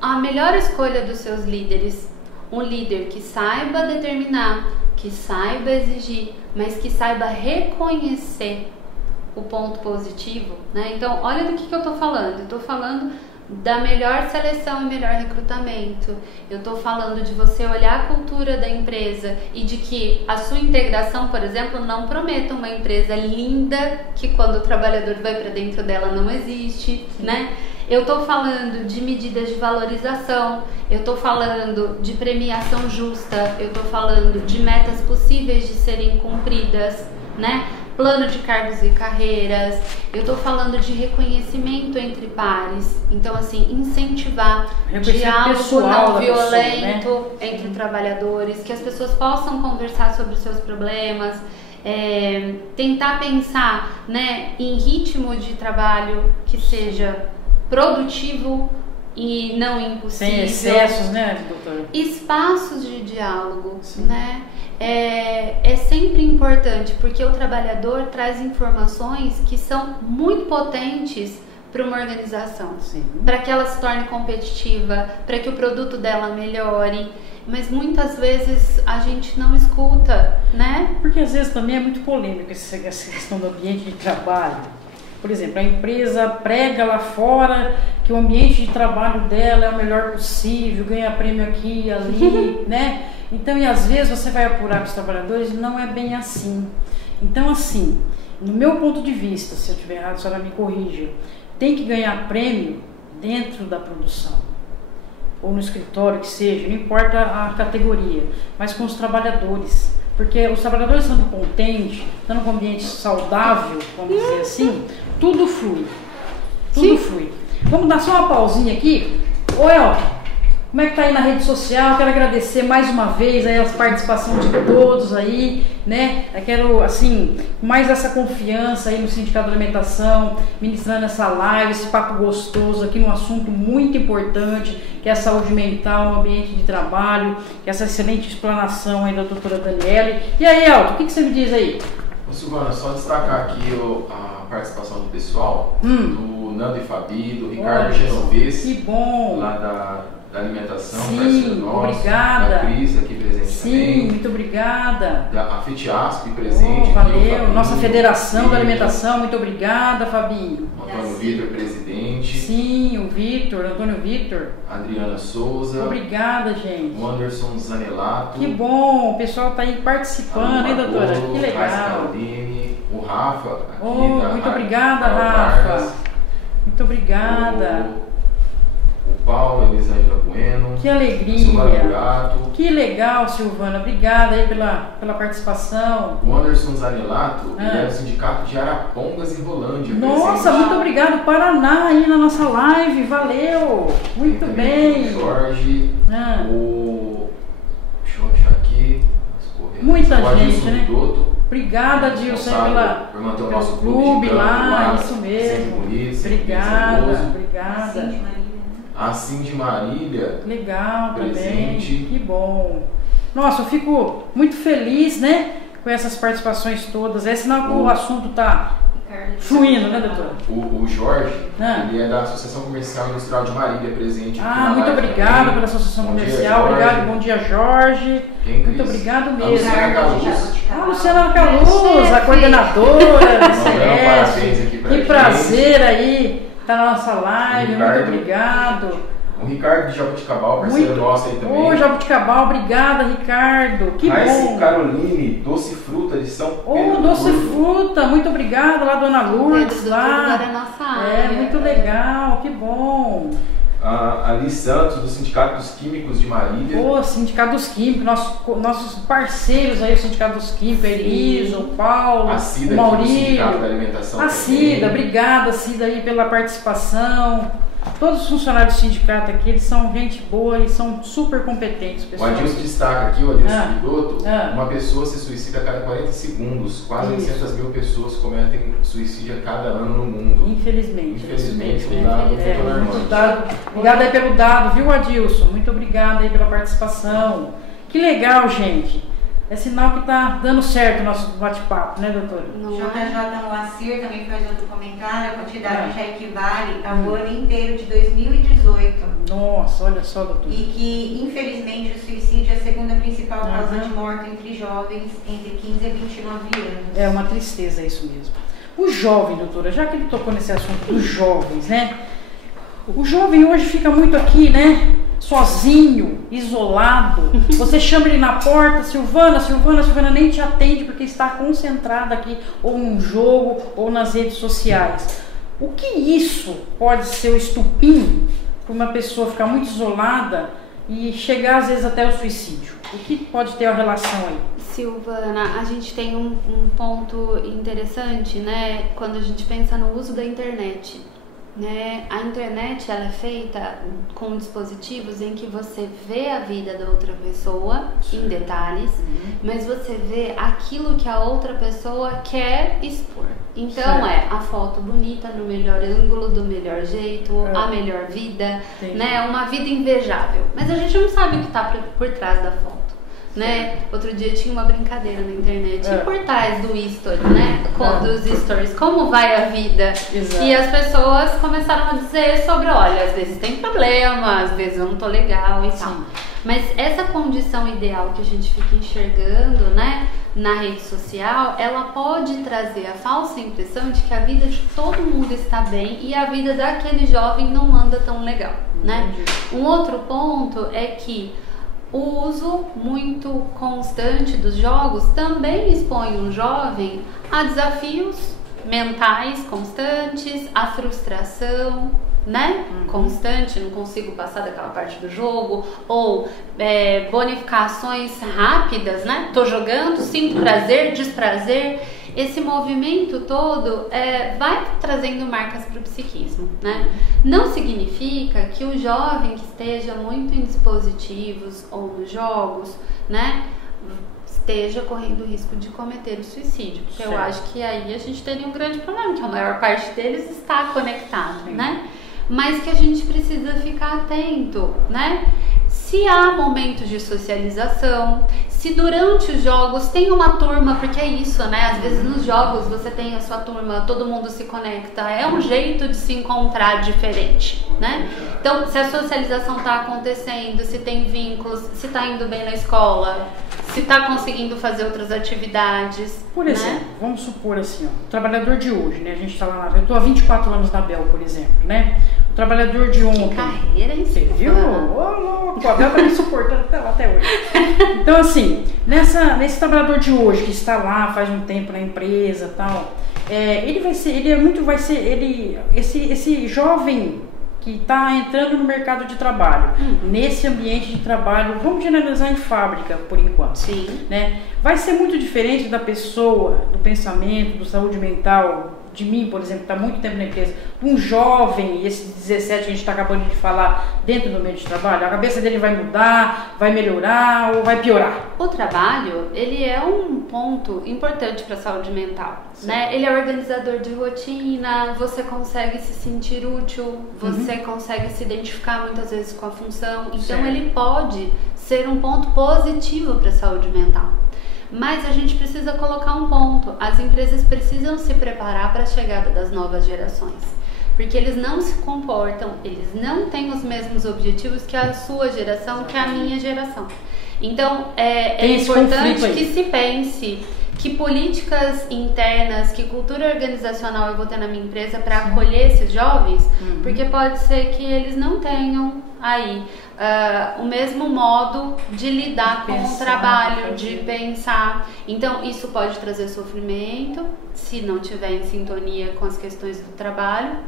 a melhor escolha dos seus líderes, um líder que saiba determinar, que saiba exigir, mas que saiba reconhecer o ponto positivo, né? Então, olha do que eu estou falando. Eu estou falando da melhor seleção e melhor recrutamento. Eu estou falando de você olhar a cultura da empresa e de que a sua integração, por exemplo, não prometa uma empresa linda que quando o trabalhador vai para dentro dela não existe, né? Eu estou falando de medidas de valorização, eu estou falando de premiação justa, eu estou falando de metas possíveis de serem cumpridas, né? Plano de cargos e carreiras, eu estou falando de reconhecimento entre pares, então assim, incentivar diálogo não violento entre trabalhadores, que as pessoas possam conversar sobre os seus problemas, tentar pensar, né, em ritmo de trabalho que seja produtivo e não impossível. Sem excessos, né, doutora? Espaços de diálogo, né? É sempre importante, porque o trabalhador traz informações que são muito potentes para uma organização, para que ela se torne competitiva, para que o produto dela melhore, mas muitas vezes a gente não escuta, né? Porque às vezes também é muito polêmico essa questão do ambiente de trabalho. Por exemplo, a empresa prega lá fora que o ambiente de trabalho dela é o melhor possível, ganha prêmio aqui e ali, né? Então, e às vezes você vai apurar com os trabalhadores, não é bem assim. Então, assim, no meu ponto de vista, se eu estiver errado, a senhora me corrija, tem que ganhar prêmio dentro da produção, ou no escritório, que seja, não importa a categoria, mas com os trabalhadores. Porque os trabalhadores estando contentes, estando com um ambiente saudável, vamos dizer assim, tudo flui. Tudo flui. Vamos dar só uma pausinha aqui. Ô Elton, como é que tá aí na rede social? Quero agradecer mais uma vez aí a participação de todos aí, né? Eu quero, assim, mais essa confiança aí no Sindicato da Alimentação, ministrando essa live, esse papo gostoso aqui num assunto muito importante, que é a saúde mental no ambiente de trabalho, que é essa excelente explanação aí da doutora Daniele. E aí, Elton, o que você me diz aí? Ô, Silvana, só destacar aqui a participação do pessoal, do Nando e Fabi, do Ricardo Genovese, que bom. Lá da alimentação, sim, nossa, obrigada. Da Cris aqui presente também. Sim, muito obrigada. A FETIASP presente. Valeu, aqui, nossa Federação da Alimentação, muito obrigada, Fabinho. Antônio Vitor, presidente. Sim, o Vitor, Antônio Vitor. Adriana Souza. Obrigada, gente. O Anderson Zanelato. Que bom, o pessoal está aí participando, hein, doutora? Que legal. Caroline, o Rafa. Aqui muito obrigada, Rafa. Muito obrigada. O Paulo, Elisângela Bueno. Que alegria. Silvana Burato. Que legal, Silvana. Obrigada aí pela participação. O Anderson Zanelato, ele é do Sindicato de Arapongas e Rolândia. Nossa, presente. muito obrigado. Paraná aí na nossa live. Valeu. Muito bem. O Jorge. Deixa eu achar aqui. Muita gente, Adilson né? Vidotto. Obrigada, Adilson, pelo nosso clube lá, isso sempre mesmo. bonito, Obrigada. A Cindy Marília. Legal presente. Também. Que bom. Nossa, eu fico muito feliz, né? Com essas participações todas. É sinal que o assunto está fluindo, né, doutora? O Jorge, ele é da Associação Comercial e Industrial de Marília, presente. Muito obrigado pela Associação Comercial. Obrigado, bom dia, Jorge. Muito obrigado mesmo. Luciana Caluz, a coordenadora do CS. Que prazer aí estar na nossa live. Muito obrigado. O Ricardo de Jabuticabal, parceiro nosso aí também. Ô, Jabuticabal, obrigada, Ricardo. Que bom. Caroline, Doce Fruta de São Pedro. Doce Fruta, muito obrigada lá, dona Lourdes. Lá. É nossa área. Muito legal, que bom. A Liz Santos, do Sindicato dos Químicos de Marília. Sindicato dos Químicos, nossos parceiros aí, o Sindicato dos Químicos, a Elisa, o Paulo, a Cida, o Maurílio. Do Sindicato da Alimentação. A Cida, obrigada, Cida, aí pela participação. Todos os funcionários do sindicato aqui, eles são gente boa e são super competentes, pessoal. O Adilson destaca aqui, o Adilson Vidotto, uma pessoa se suicida a cada 40 segundos. Quase 800 mil pessoas cometem suicídio a cada ano no mundo. Infelizmente. O dado obrigado aí pelo dado, viu, Adilson? Muito obrigada aí pela participação. Que legal, gente. É sinal que está dando certo o nosso bate-papo, né, doutora? JJ Moacir também faz outro comentário. A quantidade já equivale ao ano inteiro de 2018. Nossa, olha só, doutora. E que, infelizmente, o suicídio é a segunda principal causa de morte entre jovens entre 15 e 29 anos. É uma tristeza isso mesmo. O jovem, doutora, já que ele tocou nesse assunto dos jovens, né? O jovem hoje fica muito aqui, né? Sozinho, isolado. Você chama ele na porta, Silvana nem te atende porque está concentrada aqui ou num jogo ou nas redes sociais. O que isso pode ser o estupim para uma pessoa ficar muito isolada e chegar às vezes até o suicídio? O que pode ter a relação aí? Silvana, a gente tem um ponto interessante, né? Quando a gente pensa no uso da internet. Né? A internet ela é feita com dispositivos em que você vê a vida da outra pessoa em detalhes, mas você vê aquilo que a outra pessoa quer expor. Então a foto bonita no melhor ângulo, do melhor jeito, a melhor vida, né? Uma vida invejável. Mas a gente não sabe o que está por trás da foto. Né? Outro dia tinha uma brincadeira na internet e por trás do history, né? Dos stories, como vai a vida? Exato. E as pessoas começaram a dizer sobre, olha, às vezes tem problema, às vezes eu não tô legal e tal. Mas essa condição ideal que a gente fica enxergando, né, na rede social, ela pode trazer a falsa impressão de que a vida de todo mundo está bem e a vida daquele jovem não anda tão legal, né? Um outro ponto é que o uso muito constante dos jogos também expõe um jovem a desafios mentais constantes, a frustração, né? Constante, não consigo passar daquela parte do jogo, ou bonificações rápidas, né? Tô jogando, sinto prazer, desprazer. Esse movimento todo vai trazendo marcas para o psiquismo, né? Não significa que o jovem que esteja muito em dispositivos ou nos jogos, né, esteja correndo o risco de cometer o suicídio. Porque eu acho que aí a gente teria um grande problema, que a maior parte deles está conectado, né? Mas que a gente precisa ficar atento, né? Se há momentos de socialização, se durante os jogos tem uma turma, porque é isso, né? Às vezes nos jogos você tem a sua turma, todo mundo se conecta, é um jeito de se encontrar diferente, né? Então, se a socialização está acontecendo, se tem vínculos, se está indo bem na escola, se está conseguindo fazer outras atividades. Por exemplo, né? Vamos supor assim, ó, o trabalhador de hoje, né? A gente está lá, eu estou há 24 anos na Bel, por exemplo, né? O trabalhador de ontem. Que carreira, hein? Você viu? Ô, louco, a Bel tá me suportando até hoje. Então, assim, nesse trabalhador de hoje, que está lá faz um tempo na empresa e tal, esse jovem que está entrando no mercado de trabalho, nesse ambiente de trabalho, vamos generalizar em fábrica por enquanto. Sim. Né? Vai ser muito diferente da pessoa, do pensamento, do saúde mental, de mim, por exemplo, que está muito tempo na empresa, um jovem, esse 17 que a gente está acabando de falar, dentro do ambiente de trabalho, a cabeça dele vai mudar, vai melhorar ou vai piorar? O trabalho, ele é um ponto importante para a saúde mental, né? Ele é organizador de rotina, você consegue se sentir útil, você consegue se identificar muitas vezes com a função, então ele pode ser um ponto positivo para a saúde mental. Mas a gente precisa colocar um ponto, as empresas precisam se preparar para a chegada das novas gerações, porque eles não se comportam, eles não têm os mesmos objetivos que a sua geração, que a minha geração. Então é importante que se pense que políticas internas, que cultura organizacional eu vou ter na minha empresa para acolher esses jovens, porque pode ser que eles não tenham aí o mesmo modo de lidar com o trabalho, de pensar. Então isso pode trazer sofrimento se não tiver em sintonia com as questões do trabalho,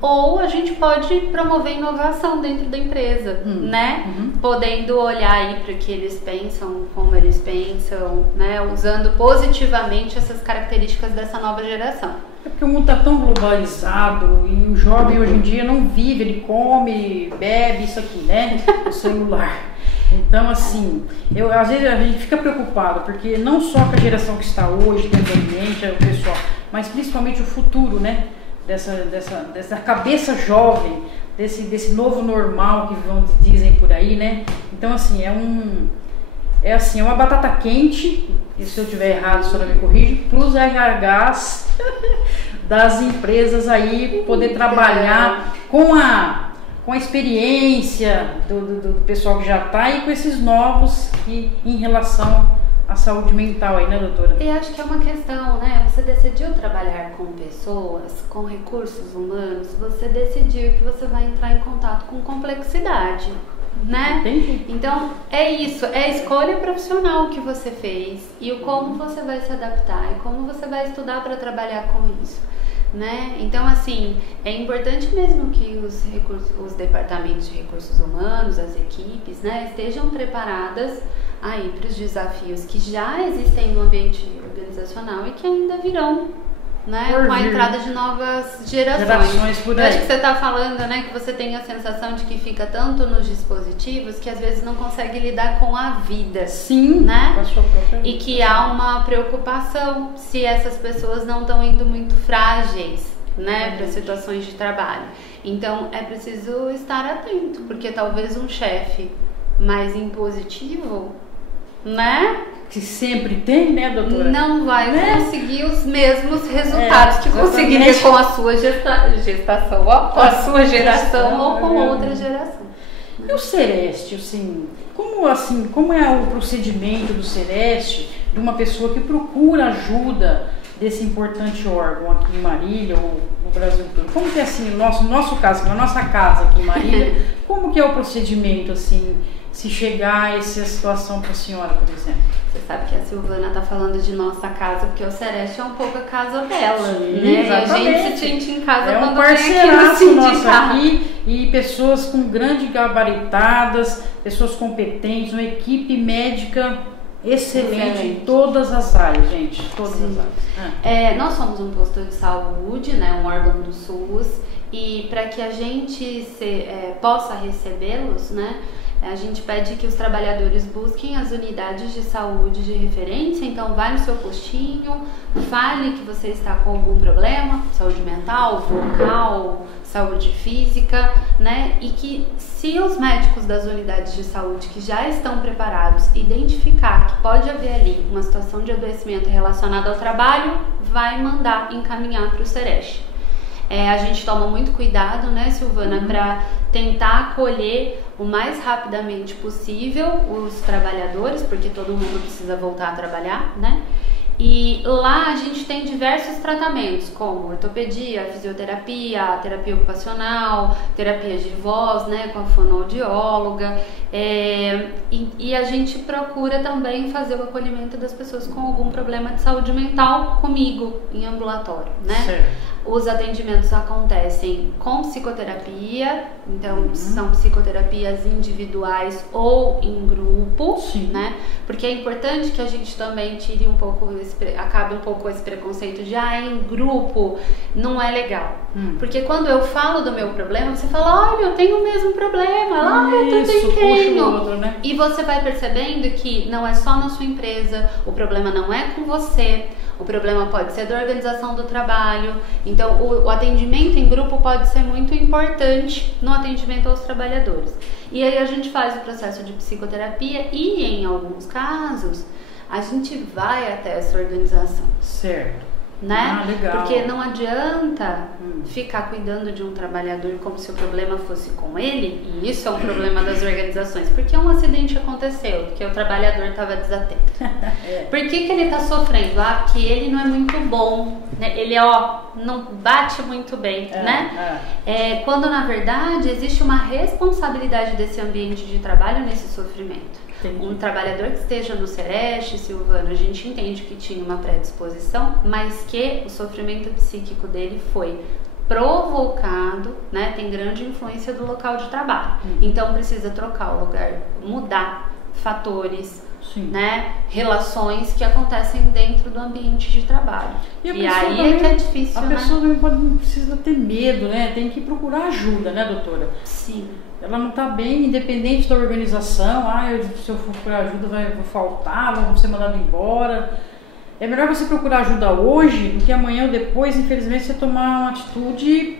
ou a gente pode promover inovação dentro da empresa, né? Podendo olhar aí para o que eles pensam, como eles pensam, né? Usando positivamente essas características dessa nova geração. É porque o mundo está tão globalizado e o jovem hoje em dia não vive, ele come, bebe isso aqui, né? O celular. Então, assim, às vezes a gente fica preocupado, porque não só com a geração que está hoje, dentro do ambiente, o pessoal, mas principalmente o futuro, né? Dessa cabeça jovem, desse novo normal que dizem por aí, né? Então, assim, é uma batata quente, e se eu estiver errado, a senhora me corrige, plus RHs das empresas aí, poder trabalhar com a experiência do pessoal que já está e com esses novos em relação a saúde mental aí, né, doutora? E acho que é uma questão, né? Você decidiu trabalhar com pessoas, com recursos humanos, você decidiu que você vai entrar em contato com complexidade, né? Entendi. Então, é isso, é a escolha profissional que você fez e o como você vai se adaptar e como você vai estudar para trabalhar com isso, né? Então, assim, é importante mesmo que os departamentos de recursos humanos, as equipes, né, estejam preparadas aí para os desafios que já existem no ambiente organizacional e que ainda virão, né, com a entrada de novas gerações por aí. Eu acho que você está falando, né, que você tem a sensação de que fica tanto nos dispositivos que às vezes não consegue lidar com a vida. Sim, né? Com a sua própria vida. E que há uma preocupação se essas pessoas não estão indo muito frágeis, né, para situações de trabalho. Então é preciso estar atento, porque talvez um chefe mais impositivo, né? Que sempre tem, né, doutora? Não vai conseguir os mesmos resultados que conseguiria com a sua gestação, com a sua geração ou com outra geração. E o Sereste, assim, como é o procedimento do Sereste de uma pessoa que procura ajuda desse importante órgão aqui em Marília ou no Brasil todo? Como que é assim, no nosso caso, na nossa casa aqui em Marília, como que é o procedimento, assim, se chegar a essa situação para a senhora, por exemplo? Você sabe que a Silvana tá falando de nossa casa, porque o Sereste é um pouco a casa dela, sim, né? Exatamente. A gente se sente em casa é quando um vem aqui no parceiraço nosso sindicato. aqui, e pessoas com grande gabaritadas, pessoas competentes, uma equipe médica excelente em todas as áreas, gente, todas as áreas. Nós somos um posto de saúde, né, um órgão do SUS, e para que a gente possa recebê-los, né, a gente pede que os trabalhadores busquem as unidades de saúde de referência. Então vai no seu postinho, fale que você está com algum problema, saúde mental, vocal, saúde física, né? E que se os médicos das unidades de saúde que já estão preparados identificar que pode haver ali uma situação de adoecimento relacionada ao trabalho, vai mandar encaminhar para o Sereste. A gente toma muito cuidado, né, Silvana, para tentar acolher o mais rapidamente possível os trabalhadores, porque todo mundo precisa voltar a trabalhar, né? E lá a gente tem diversos tratamentos, como ortopedia, fisioterapia, terapia ocupacional, terapia de voz, né, com a fonoaudióloga, e a gente procura também fazer o acolhimento das pessoas com algum problema de saúde mental comigo, em ambulatório, né? Certo. Os atendimentos acontecem com psicoterapia, então são psicoterapias individuais ou em grupo, né? Porque é importante que a gente também tire um pouco, acabe um pouco esse preconceito de em grupo não é legal. Porque quando eu falo do meu problema, você fala, olha, eu tenho o mesmo problema, eu também tenho. Outro, né? E você vai percebendo que não é só na sua empresa, o problema não é com você. O problema pode ser da organização do trabalho. Então, o atendimento em grupo pode ser muito importante no atendimento aos trabalhadores. E aí a gente faz o processo de psicoterapia e, em alguns casos, a gente vai até essa organização. Certo. Né? Legal. Porque não adianta ficar cuidando de um trabalhador como se o problema fosse com ele, e isso é um problema das organizações, porque um acidente aconteceu, porque o trabalhador estava desatento. Por que ele está sofrendo? Porque ele não é muito bom, né? Ele não bate muito bem, né? Quando na verdade existe uma responsabilidade desse ambiente de trabalho nesse sofrimento. Um trabalhador que esteja no Sereste, Silvana, a gente entende que tinha uma predisposição, mas que o sofrimento psíquico dele foi provocado, né? Tem grande influência do local de trabalho. Então precisa trocar o lugar, mudar fatores, né? Relações que acontecem dentro do ambiente de trabalho. E aí também, é que é difícil, a pessoa não precisa ter medo, né? Tem que procurar ajuda, né, doutora? Sim. Ela não está bem, independente da organização. Se eu for procurar ajuda, vou faltar, vou ser mandado embora. É melhor você procurar ajuda hoje do que amanhã ou depois, infelizmente, você tomar uma atitude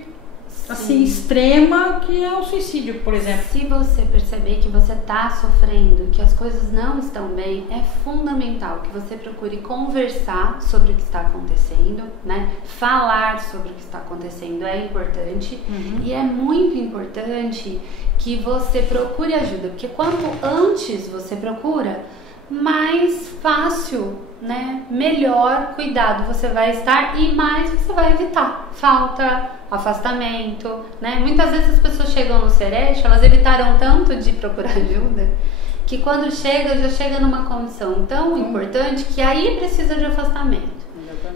assim extrema, que é o suicídio, por exemplo. Se você perceber que você está sofrendo, que as coisas não estão bem, é fundamental que você procure conversar sobre o que está acontecendo, né? Falar sobre o que está acontecendo é importante. E é muito importante que você procure ajuda, porque quanto antes você procura, mais fácil, né, melhor cuidado você vai estar e mais você vai evitar falta, afastamento, né? Muitas vezes as pessoas chegam no Sereste, elas evitaram tanto de procurar ajuda que quando chega, já chega numa condição tão importante que aí precisa de afastamento,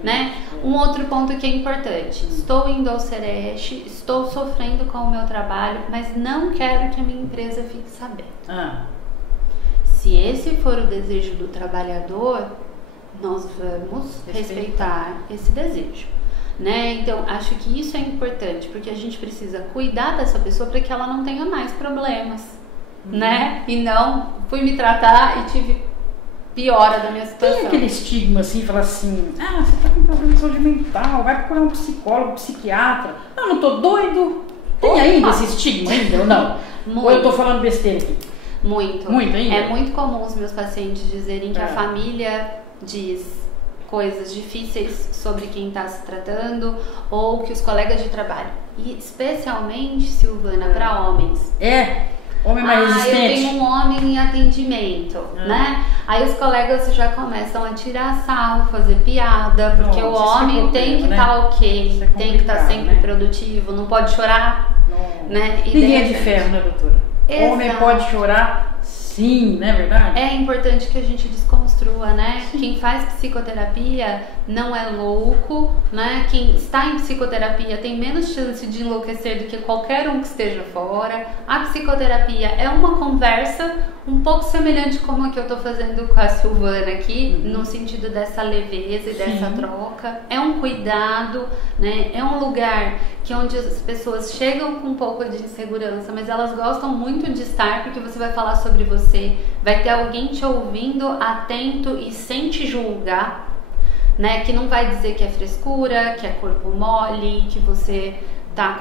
né? Um outro ponto que é importante, estou indo ao Sereste, estou sofrendo com o meu trabalho, mas não quero que a minha empresa fique sabendo. Se esse for o desejo do trabalhador, nós vamos respeitar esse desejo, né? Então, acho que isso é importante, porque a gente precisa cuidar dessa pessoa para que ela não tenha mais problemas, né? E não fui me tratar e tive piora da minha situação. Tem aquele estigma assim, falar assim, você tá com problema de saúde mental, vai procurar um psicólogo, um psiquiatra. Não tô doido. Tem ainda esse estigma ainda ou não? Muito. Ou eu tô falando besteira aqui? Muito. Muito ainda? É muito comum os meus pacientes dizerem que a família diz coisas difíceis sobre quem está se tratando ou que os colegas de trabalho, e especialmente, Silvana, para homens. Homem mais resistente. Eu tenho um homem em atendimento, né? Aí os colegas já começam a tirar sarro, fazer piada, porque o homem tem que estar ok, tem que estar sempre produtivo, não pode chorar, né? E ninguém é de ferro, né, doutora? Exato. Homem pode chorar, sim, não é verdade? É importante que a gente desconstrua, né? Quem faz psicoterapia não é louco, né? Quem está em psicoterapia tem menos chance de enlouquecer do que qualquer um que esteja fora. A psicoterapia é uma conversa um pouco semelhante como a que eu tô fazendo com a Silvana aqui, no sentido dessa leveza e dessa troca. É um cuidado, né? É um lugar que onde as pessoas chegam com um pouco de insegurança, mas elas gostam muito de estar, porque você vai falar sobre você, vai ter alguém te ouvindo, atento e sem te julgar, né? Que não vai dizer que é frescura, que é corpo mole, que você tá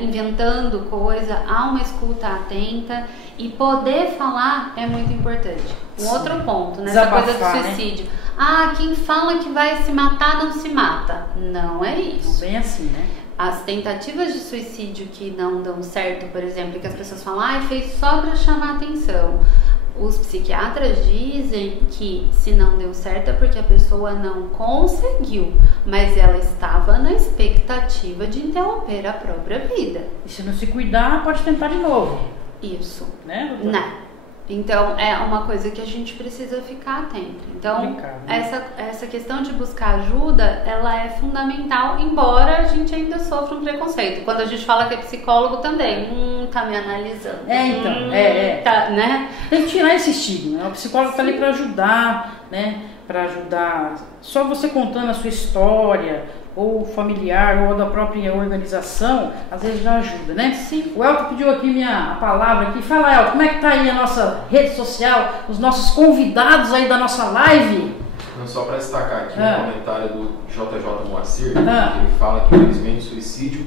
inventando coisa. Há uma escuta atenta e poder falar é muito importante. Um outro ponto, nessa coisa do suicídio. Quem fala que vai se matar não se mata. Não é isso. Não é bem assim, né? As tentativas de suicídio que não dão certo, por exemplo, que as pessoas falam, fez só para chamar atenção. Os psiquiatras dizem que se não deu certo é porque a pessoa não conseguiu, mas ela estava na expectativa de interromper a própria vida. E se não se cuidar, pode tentar de novo. Isso. Né, doutora? Não. Então, é uma coisa que a gente precisa ficar atento. Então, essa questão de buscar ajuda, ela é fundamental, embora a gente ainda sofra um preconceito. Quando a gente fala que é psicólogo também, tá me analisando. Tá, né? Tem que tirar esse estigma, né? O psicólogo tá ali para ajudar, né? Para ajudar, só você contando a sua história, ou familiar, ou da própria organização, às vezes já ajuda, né? Sim. O Elton pediu aqui a palavra aqui. Fala, Elton, como é que tá aí a nossa rede social, os nossos convidados aí da nossa live? Não, só para destacar aqui um comentário do JJ Moacir, ele fala que infelizmente o suicídio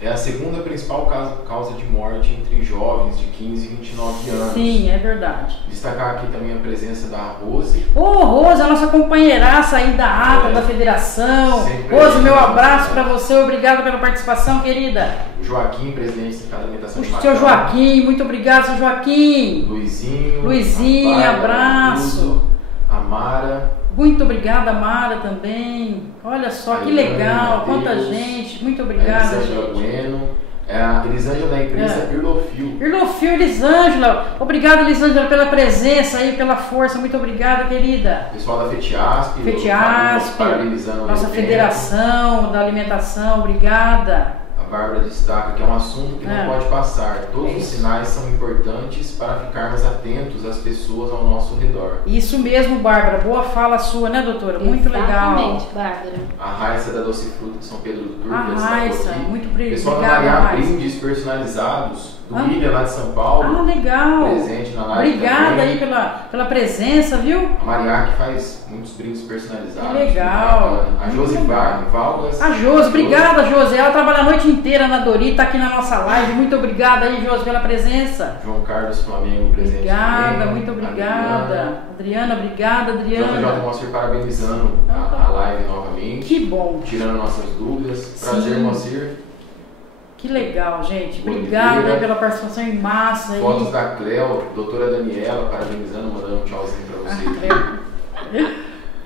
é a segunda principal causa de morte entre jovens de 15 e 29 anos. Sim, é verdade. Destacar aqui também a presença da Rose. Rose, a nossa companheiraça aí da ata da federação. Rose, meu abraço para você, obrigado pela participação, querida. O Joaquim, presidente do Sindicato de Alimentação de Seu Joaquim, muito obrigado, seu Joaquim. Luizinho, abraço. A Mara. Muito obrigada, Mara, também. Olha só, que legal, quanta gente. Muito obrigada, Elisângela Bueno. A Elisângela da empresa Irlofil. Irlofil, Elisângela. Obrigada, Elisângela, pela presença aí, pela força. Muito obrigada, querida. Pessoal da FETIASP. FETIASP, nossa federação da alimentação, obrigada. A Bárbara destaca que é um assunto que não pode passar. Todos os sinais são importantes para ficarmos atentos às pessoas ao nosso redor. Isso mesmo, Bárbara. Boa fala sua, né, doutora? Muito legal. Exatamente, Bárbara. A Raíssa da Doce Fruta de São Pedro do Turco. A Raíssa, muito obrigada. Pessoal da Maria Brindes personalizados. Do William lá de São Paulo. Legal. Presente na live. Obrigada também. Aí pela presença, viu? A Maria que faz muitos brindes personalizados. Que legal. A Josi Vargas. A Josi, obrigada, Josi. Ela trabalha a noite inteira na Dori, tá aqui na nossa live. Muito obrigada aí, Josi, pela presença. João Carlos Flamengo presente. Obrigada, também. muito obrigada. Adriana, obrigada, Adriana. JJ Moacir parabenizando a live novamente. Que bom. Tirando nossas dúvidas. Prazer, Moacir. Que legal, gente. Obrigada pela participação em massa aí. Fotos da Cleo, doutora Daniela, parabenizando, mandando um tchauzinho pra você.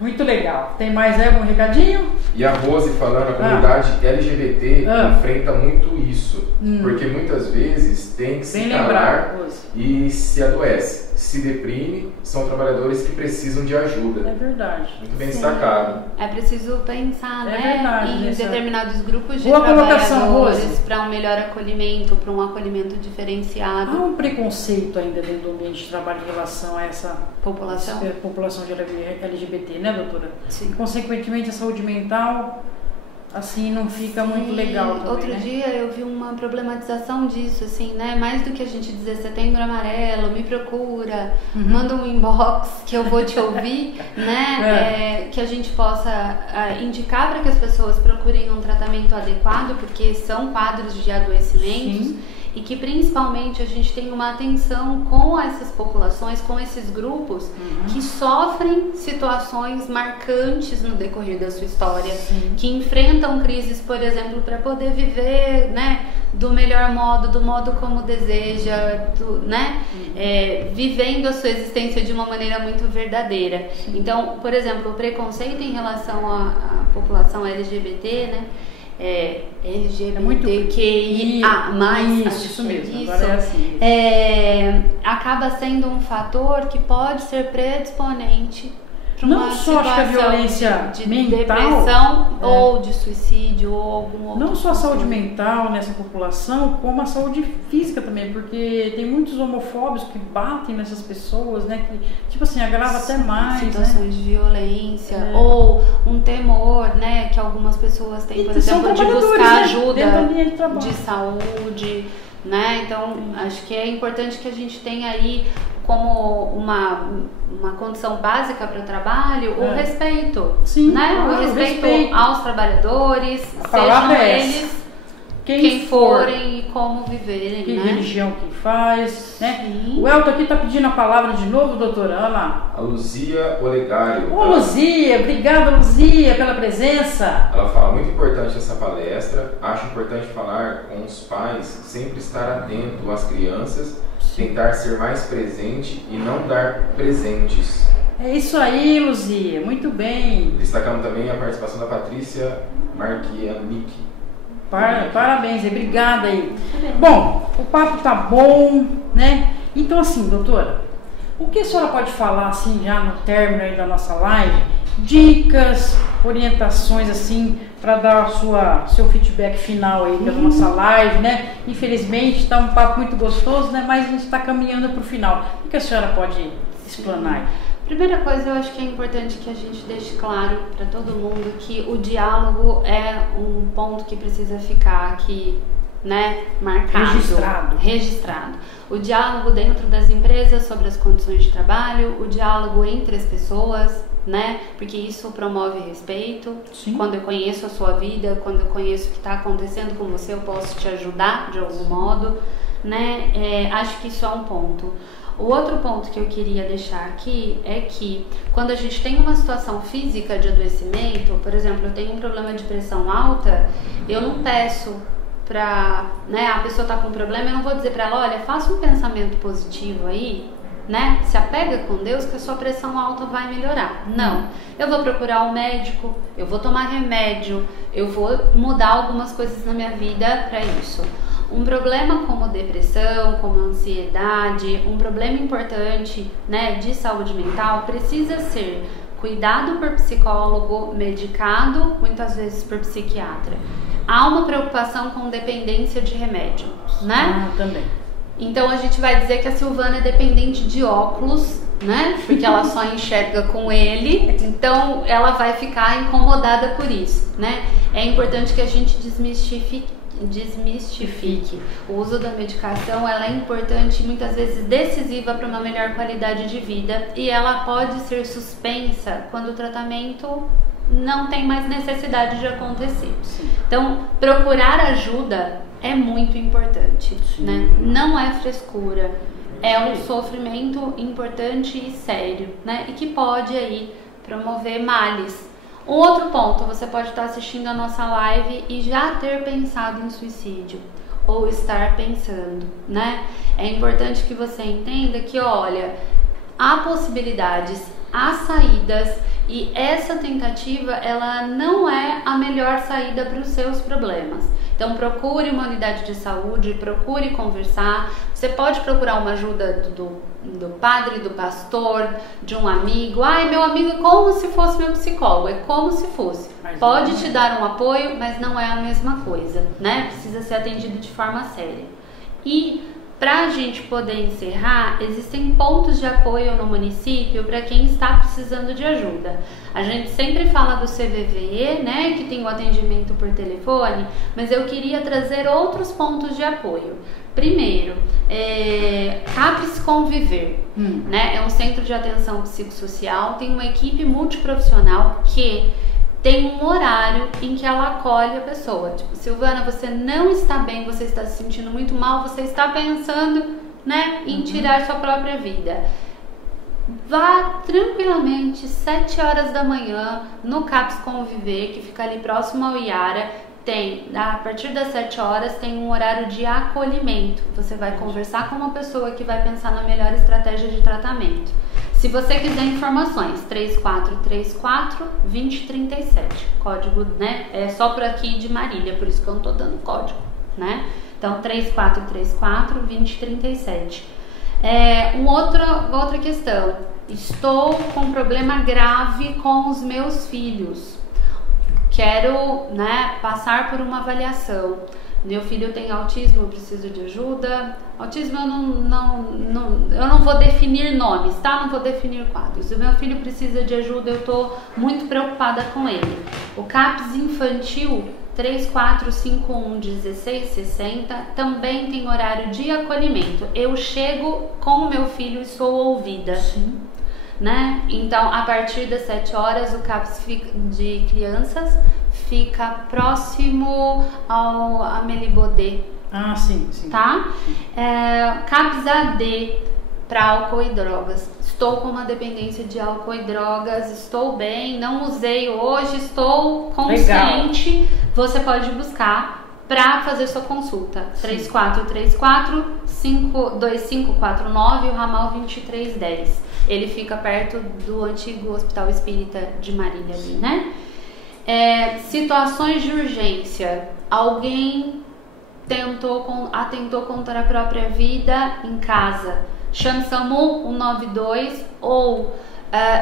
Muito legal. Tem mais algum recadinho? E a Rose falando, a comunidade LGBT enfrenta muito isso. Porque muitas vezes tem que se calar e se adoece, se deprime, são trabalhadores que precisam de ajuda. É verdade. Muito bem destacado. É preciso pensar, em nessa... determinados grupos de Boa trabalhadores para um melhor acolhimento, para um acolhimento diferenciado. Há um preconceito ainda dentro do ambiente de trabalho em relação a essa população de LGBT, né, doutora? Sim. E, consequentemente, a saúde mental, assim, não fica muito legal também, Outro dia eu vi uma problematização disso, assim, né? Mais do que a gente dizer Setembro Amarelo, me procura, manda um inbox que eu vou te ouvir, né? Que a gente possa indicar para que as pessoas procurem um tratamento adequado, porque são quadros de adoecimentos. Sim. E que principalmente a gente tem uma atenção com essas populações, com esses grupos que sofrem situações marcantes no decorrer da sua história, que enfrentam crises, por exemplo, para poder viver, né, do melhor modo, do modo como deseja, vivendo a sua existência de uma maneira muito verdadeira. Então, por exemplo, o preconceito em relação à população LGBT, né? LGBTQIA+, isso mesmo, isso, agora é assim. Acaba sendo um fator que pode ser predisponente para uma não só acho que a violência de mental, depressão ou de suicídio ou algum outro. Não só a saúde mental nessa população, como a saúde física também, porque tem muitos homofóbicos que batem nessas pessoas, né? Que, tipo assim, agrava até mais, situações de violência ou um temor, né? Que algumas pessoas têm, por exemplo, de buscar ajuda de saúde, né? Então, acho que é importante que a gente tenha aí como uma condição básica para o trabalho, o respeito, né? O respeito aos trabalhadores, sejam eles quem forem e como viverem, que religião que faz, né? O Elton aqui tá pedindo a palavra de novo, doutora, olha lá. A Luzia Olegário. Ô Luzia, obrigada Luzia pela presença. Ela fala, muito importante essa palestra, acho importante falar com os pais, sempre estar atento às crianças, tentar ser mais presente e não dar presentes. É isso aí, Luzia, muito bem. Destacamos também a participação da Patrícia Marquianic. Parabéns, obrigada aí. Bom, o papo tá bom, né? Então assim, doutora, o que a senhora pode falar assim já no término aí da nossa live? Dicas, orientações assim para dar seu feedback final aí da nossa live, né? Infelizmente está um papo muito gostoso, né? Mas a gente está caminhando para o final. O que a senhora pode explanar aí? Primeira coisa, eu acho que é importante que a gente deixe claro para todo mundo que o diálogo é um ponto que precisa ficar aqui, né, marcado, registrado. O diálogo dentro das empresas sobre as condições de trabalho, o diálogo entre as pessoas, né, porque isso promove respeito. Sim. Quando eu conheço a sua vida, quando eu conheço o que está acontecendo com você, eu posso te ajudar de algum modo, né, acho que isso é um ponto. O outro ponto que eu queria deixar aqui é que quando a gente tem uma situação física de adoecimento, por exemplo, eu tenho um problema de pressão alta, eu não peço pra, né, a pessoa tá com um problema, eu não vou dizer pra ela, olha, faça um pensamento positivo aí, né, se apega com Deus que a sua pressão alta vai melhorar. Não, eu vou procurar um médico, eu vou tomar remédio, eu vou mudar algumas coisas na minha vida para isso. Um problema como depressão, como ansiedade, um problema importante, né, de saúde mental precisa ser cuidado por psicólogo, medicado muitas vezes por psiquiatra. Há uma preocupação com dependência de remédio, né? Também. Então a gente vai dizer que a Silvana é dependente de óculos, né? Porque ela só enxerga com ele, então ela vai ficar incomodada por isso, né? É importante que a gente desmistifique. O uso da medicação, ela é importante, muitas vezes decisiva para uma melhor qualidade de vida, e ela pode ser suspensa quando o tratamento não tem mais necessidade de acontecer. Sim. Então, procurar ajuda é muito importante, né? Não é frescura, é um sofrimento importante e sério, né? E que pode aí promover males. Um outro ponto, você pode estar assistindo a nossa live e já ter pensado em suicídio, ou estar pensando, né? É importante que você entenda que, olha, há possibilidades, há saídas, e essa tentativa, ela não é a melhor saída para os seus problemas. Então procure uma unidade de saúde, procure conversar. Você pode procurar uma ajuda do padre, do pastor, de um amigo. Ai, meu amigo é como se fosse meu psicólogo, é como se fosse. Pode te dar um apoio, mas não é a mesma coisa, né? Precisa ser atendido de forma séria. E para a gente poder encerrar, existem pontos de apoio no município para quem está precisando de ajuda. A gente sempre fala do CVVE, né, que tem o atendimento por telefone, mas eu queria trazer outros pontos de apoio. Primeiro, CAPS Conviver, né, é um centro de atenção psicossocial, tem uma equipe multiprofissional que tem um horário em que ela acolhe a pessoa. Tipo, Silvana, você não está bem, você está se sentindo muito mal, você está pensando, né, em tirar sua própria vida. Vá tranquilamente, 7 horas da manhã, no CAPS Conviver, que fica ali próximo ao Iara. A partir das 7 horas, tem um horário de acolhimento. Você vai conversar com uma pessoa que vai pensar na melhor estratégia de tratamento. Se você quiser informações, 3434-2037, código, né, é só por aqui de Marília, por isso que eu não tô dando código, né? Então, 3434-2037. Outra questão, estou com um problema grave com os meus filhos, quero, né, passar por uma avaliação. Meu filho tem autismo, eu preciso de ajuda. Autismo eu não vou definir nomes, tá? Não vou definir quadros. O meu filho precisa de ajuda, eu tô muito preocupada com ele. O CAPS Infantil 3451-1660 também tem horário de acolhimento. Eu chego com o meu filho e sou ouvida. Sim. Né? Então, a partir das 7 horas, o CAPS de crianças fica próximo ao Amélie Baudet. Ah, sim, sim. Tá? CAPS AD para álcool e drogas. Estou com uma dependência de álcool e drogas, estou bem, não usei hoje, estou consciente. Legal. Você pode buscar para fazer sua consulta. 3434-2549, o ramal 2310. Ele fica perto do antigo Hospital Espírita de Marília ali, né? Situações de urgência. Alguém atentou contra a própria vida em casa. Chame SAMU 192 ou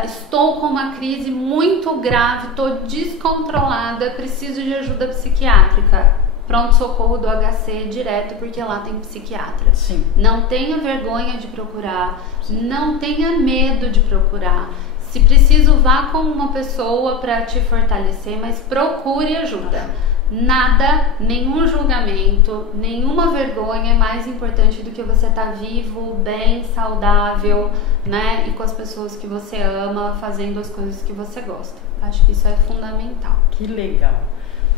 estou com uma crise muito grave, estou descontrolada, preciso de ajuda psiquiátrica. Pronto-socorro do HC direto, porque lá tem psiquiatra. Sim. Não tenha vergonha de procurar, não tenha medo de procurar. Se preciso, vá com uma pessoa para te fortalecer, mas procure ajuda. Nada, nenhum julgamento, nenhuma vergonha é mais importante do que você estar vivo, bem, saudável, né? E com as pessoas que você ama, fazendo as coisas que você gosta. Acho que isso é fundamental. Que legal.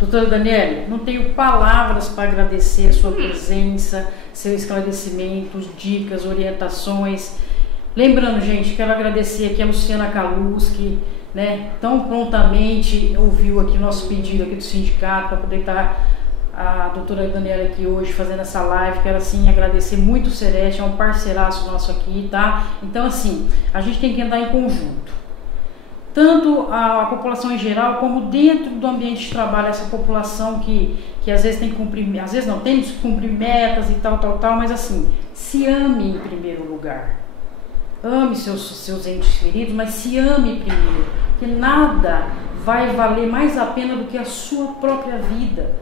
Doutora Daniele, não tenho palavras para agradecer a sua presença, seu esclarecimento, dicas, orientações. Lembrando, gente, quero agradecer aqui a Luciana Kaluski, né, tão prontamente ouviu aqui nosso pedido aqui do sindicato para poder estar a doutora Daniela aqui hoje fazendo essa live. Quero assim agradecer muito o Sereste, é um parceiraço nosso aqui, tá? Então assim, a gente tem que andar em conjunto. Tanto a população em geral, como dentro do ambiente de trabalho, essa população que às vezes tem que cumprir, às vezes não, temos que cumprir metas e tal, mas assim, se ame em primeiro lugar. Ame seus entes queridos, mas se ame primeiro, porque nada vai valer mais a pena do que a sua própria vida.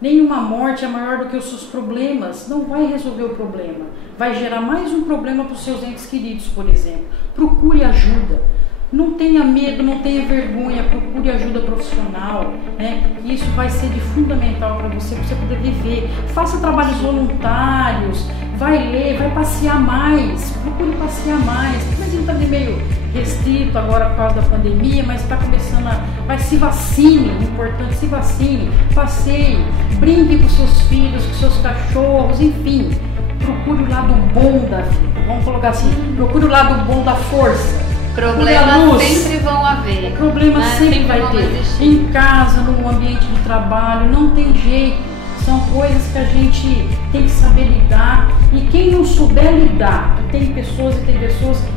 Nenhuma morte é maior do que os seus problemas, não vai resolver o problema, vai gerar mais um problema para os seus entes queridos, por exemplo. Procure ajuda. Não tenha medo, não tenha vergonha, procure ajuda profissional, né? Isso vai ser de fundamental para você poder viver. Faça trabalhos voluntários, vai ler, vai passear mais, procure passear mais. Porque a gente está meio restrito agora por causa da pandemia, mas está começando vai se vacine, importante, se vacine, passeie, brinque com seus filhos, com seus cachorros, enfim. Procure o lado bom da vida, vamos colocar assim, procure o lado bom da força. Problemas sempre vão haver. Problemas sempre vai ter. Em casa, no ambiente de trabalho, não tem jeito. são coisas que a gente tem que saber lidar, e quem não souber lidar, tem pessoas,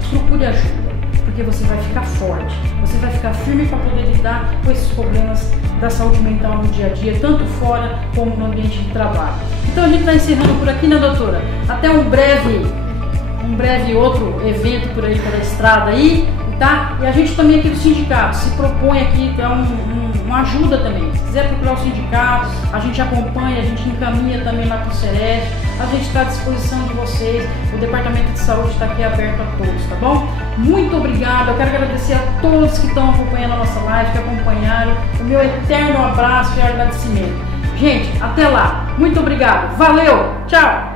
procure ajuda, porque você vai ficar forte, você vai ficar firme para poder lidar com esses problemas da saúde mental no dia a dia, tanto fora como no ambiente de trabalho. Então a gente está encerrando por aqui, né, doutora? Até um breve outro evento por aí pela estrada aí, tá? E a gente também aqui do sindicato se propõe aqui, é uma ajuda também. Se quiser procurar o sindicato, a gente acompanha, a gente encaminha também lá para o CEREF, a gente está à disposição de vocês, o Departamento de Saúde está aqui aberto a todos, tá bom? Muito obrigada, eu quero agradecer a todos que estão acompanhando a nossa live, que acompanharam, o meu eterno abraço e agradecimento. Gente, até lá, muito obrigado, valeu, tchau!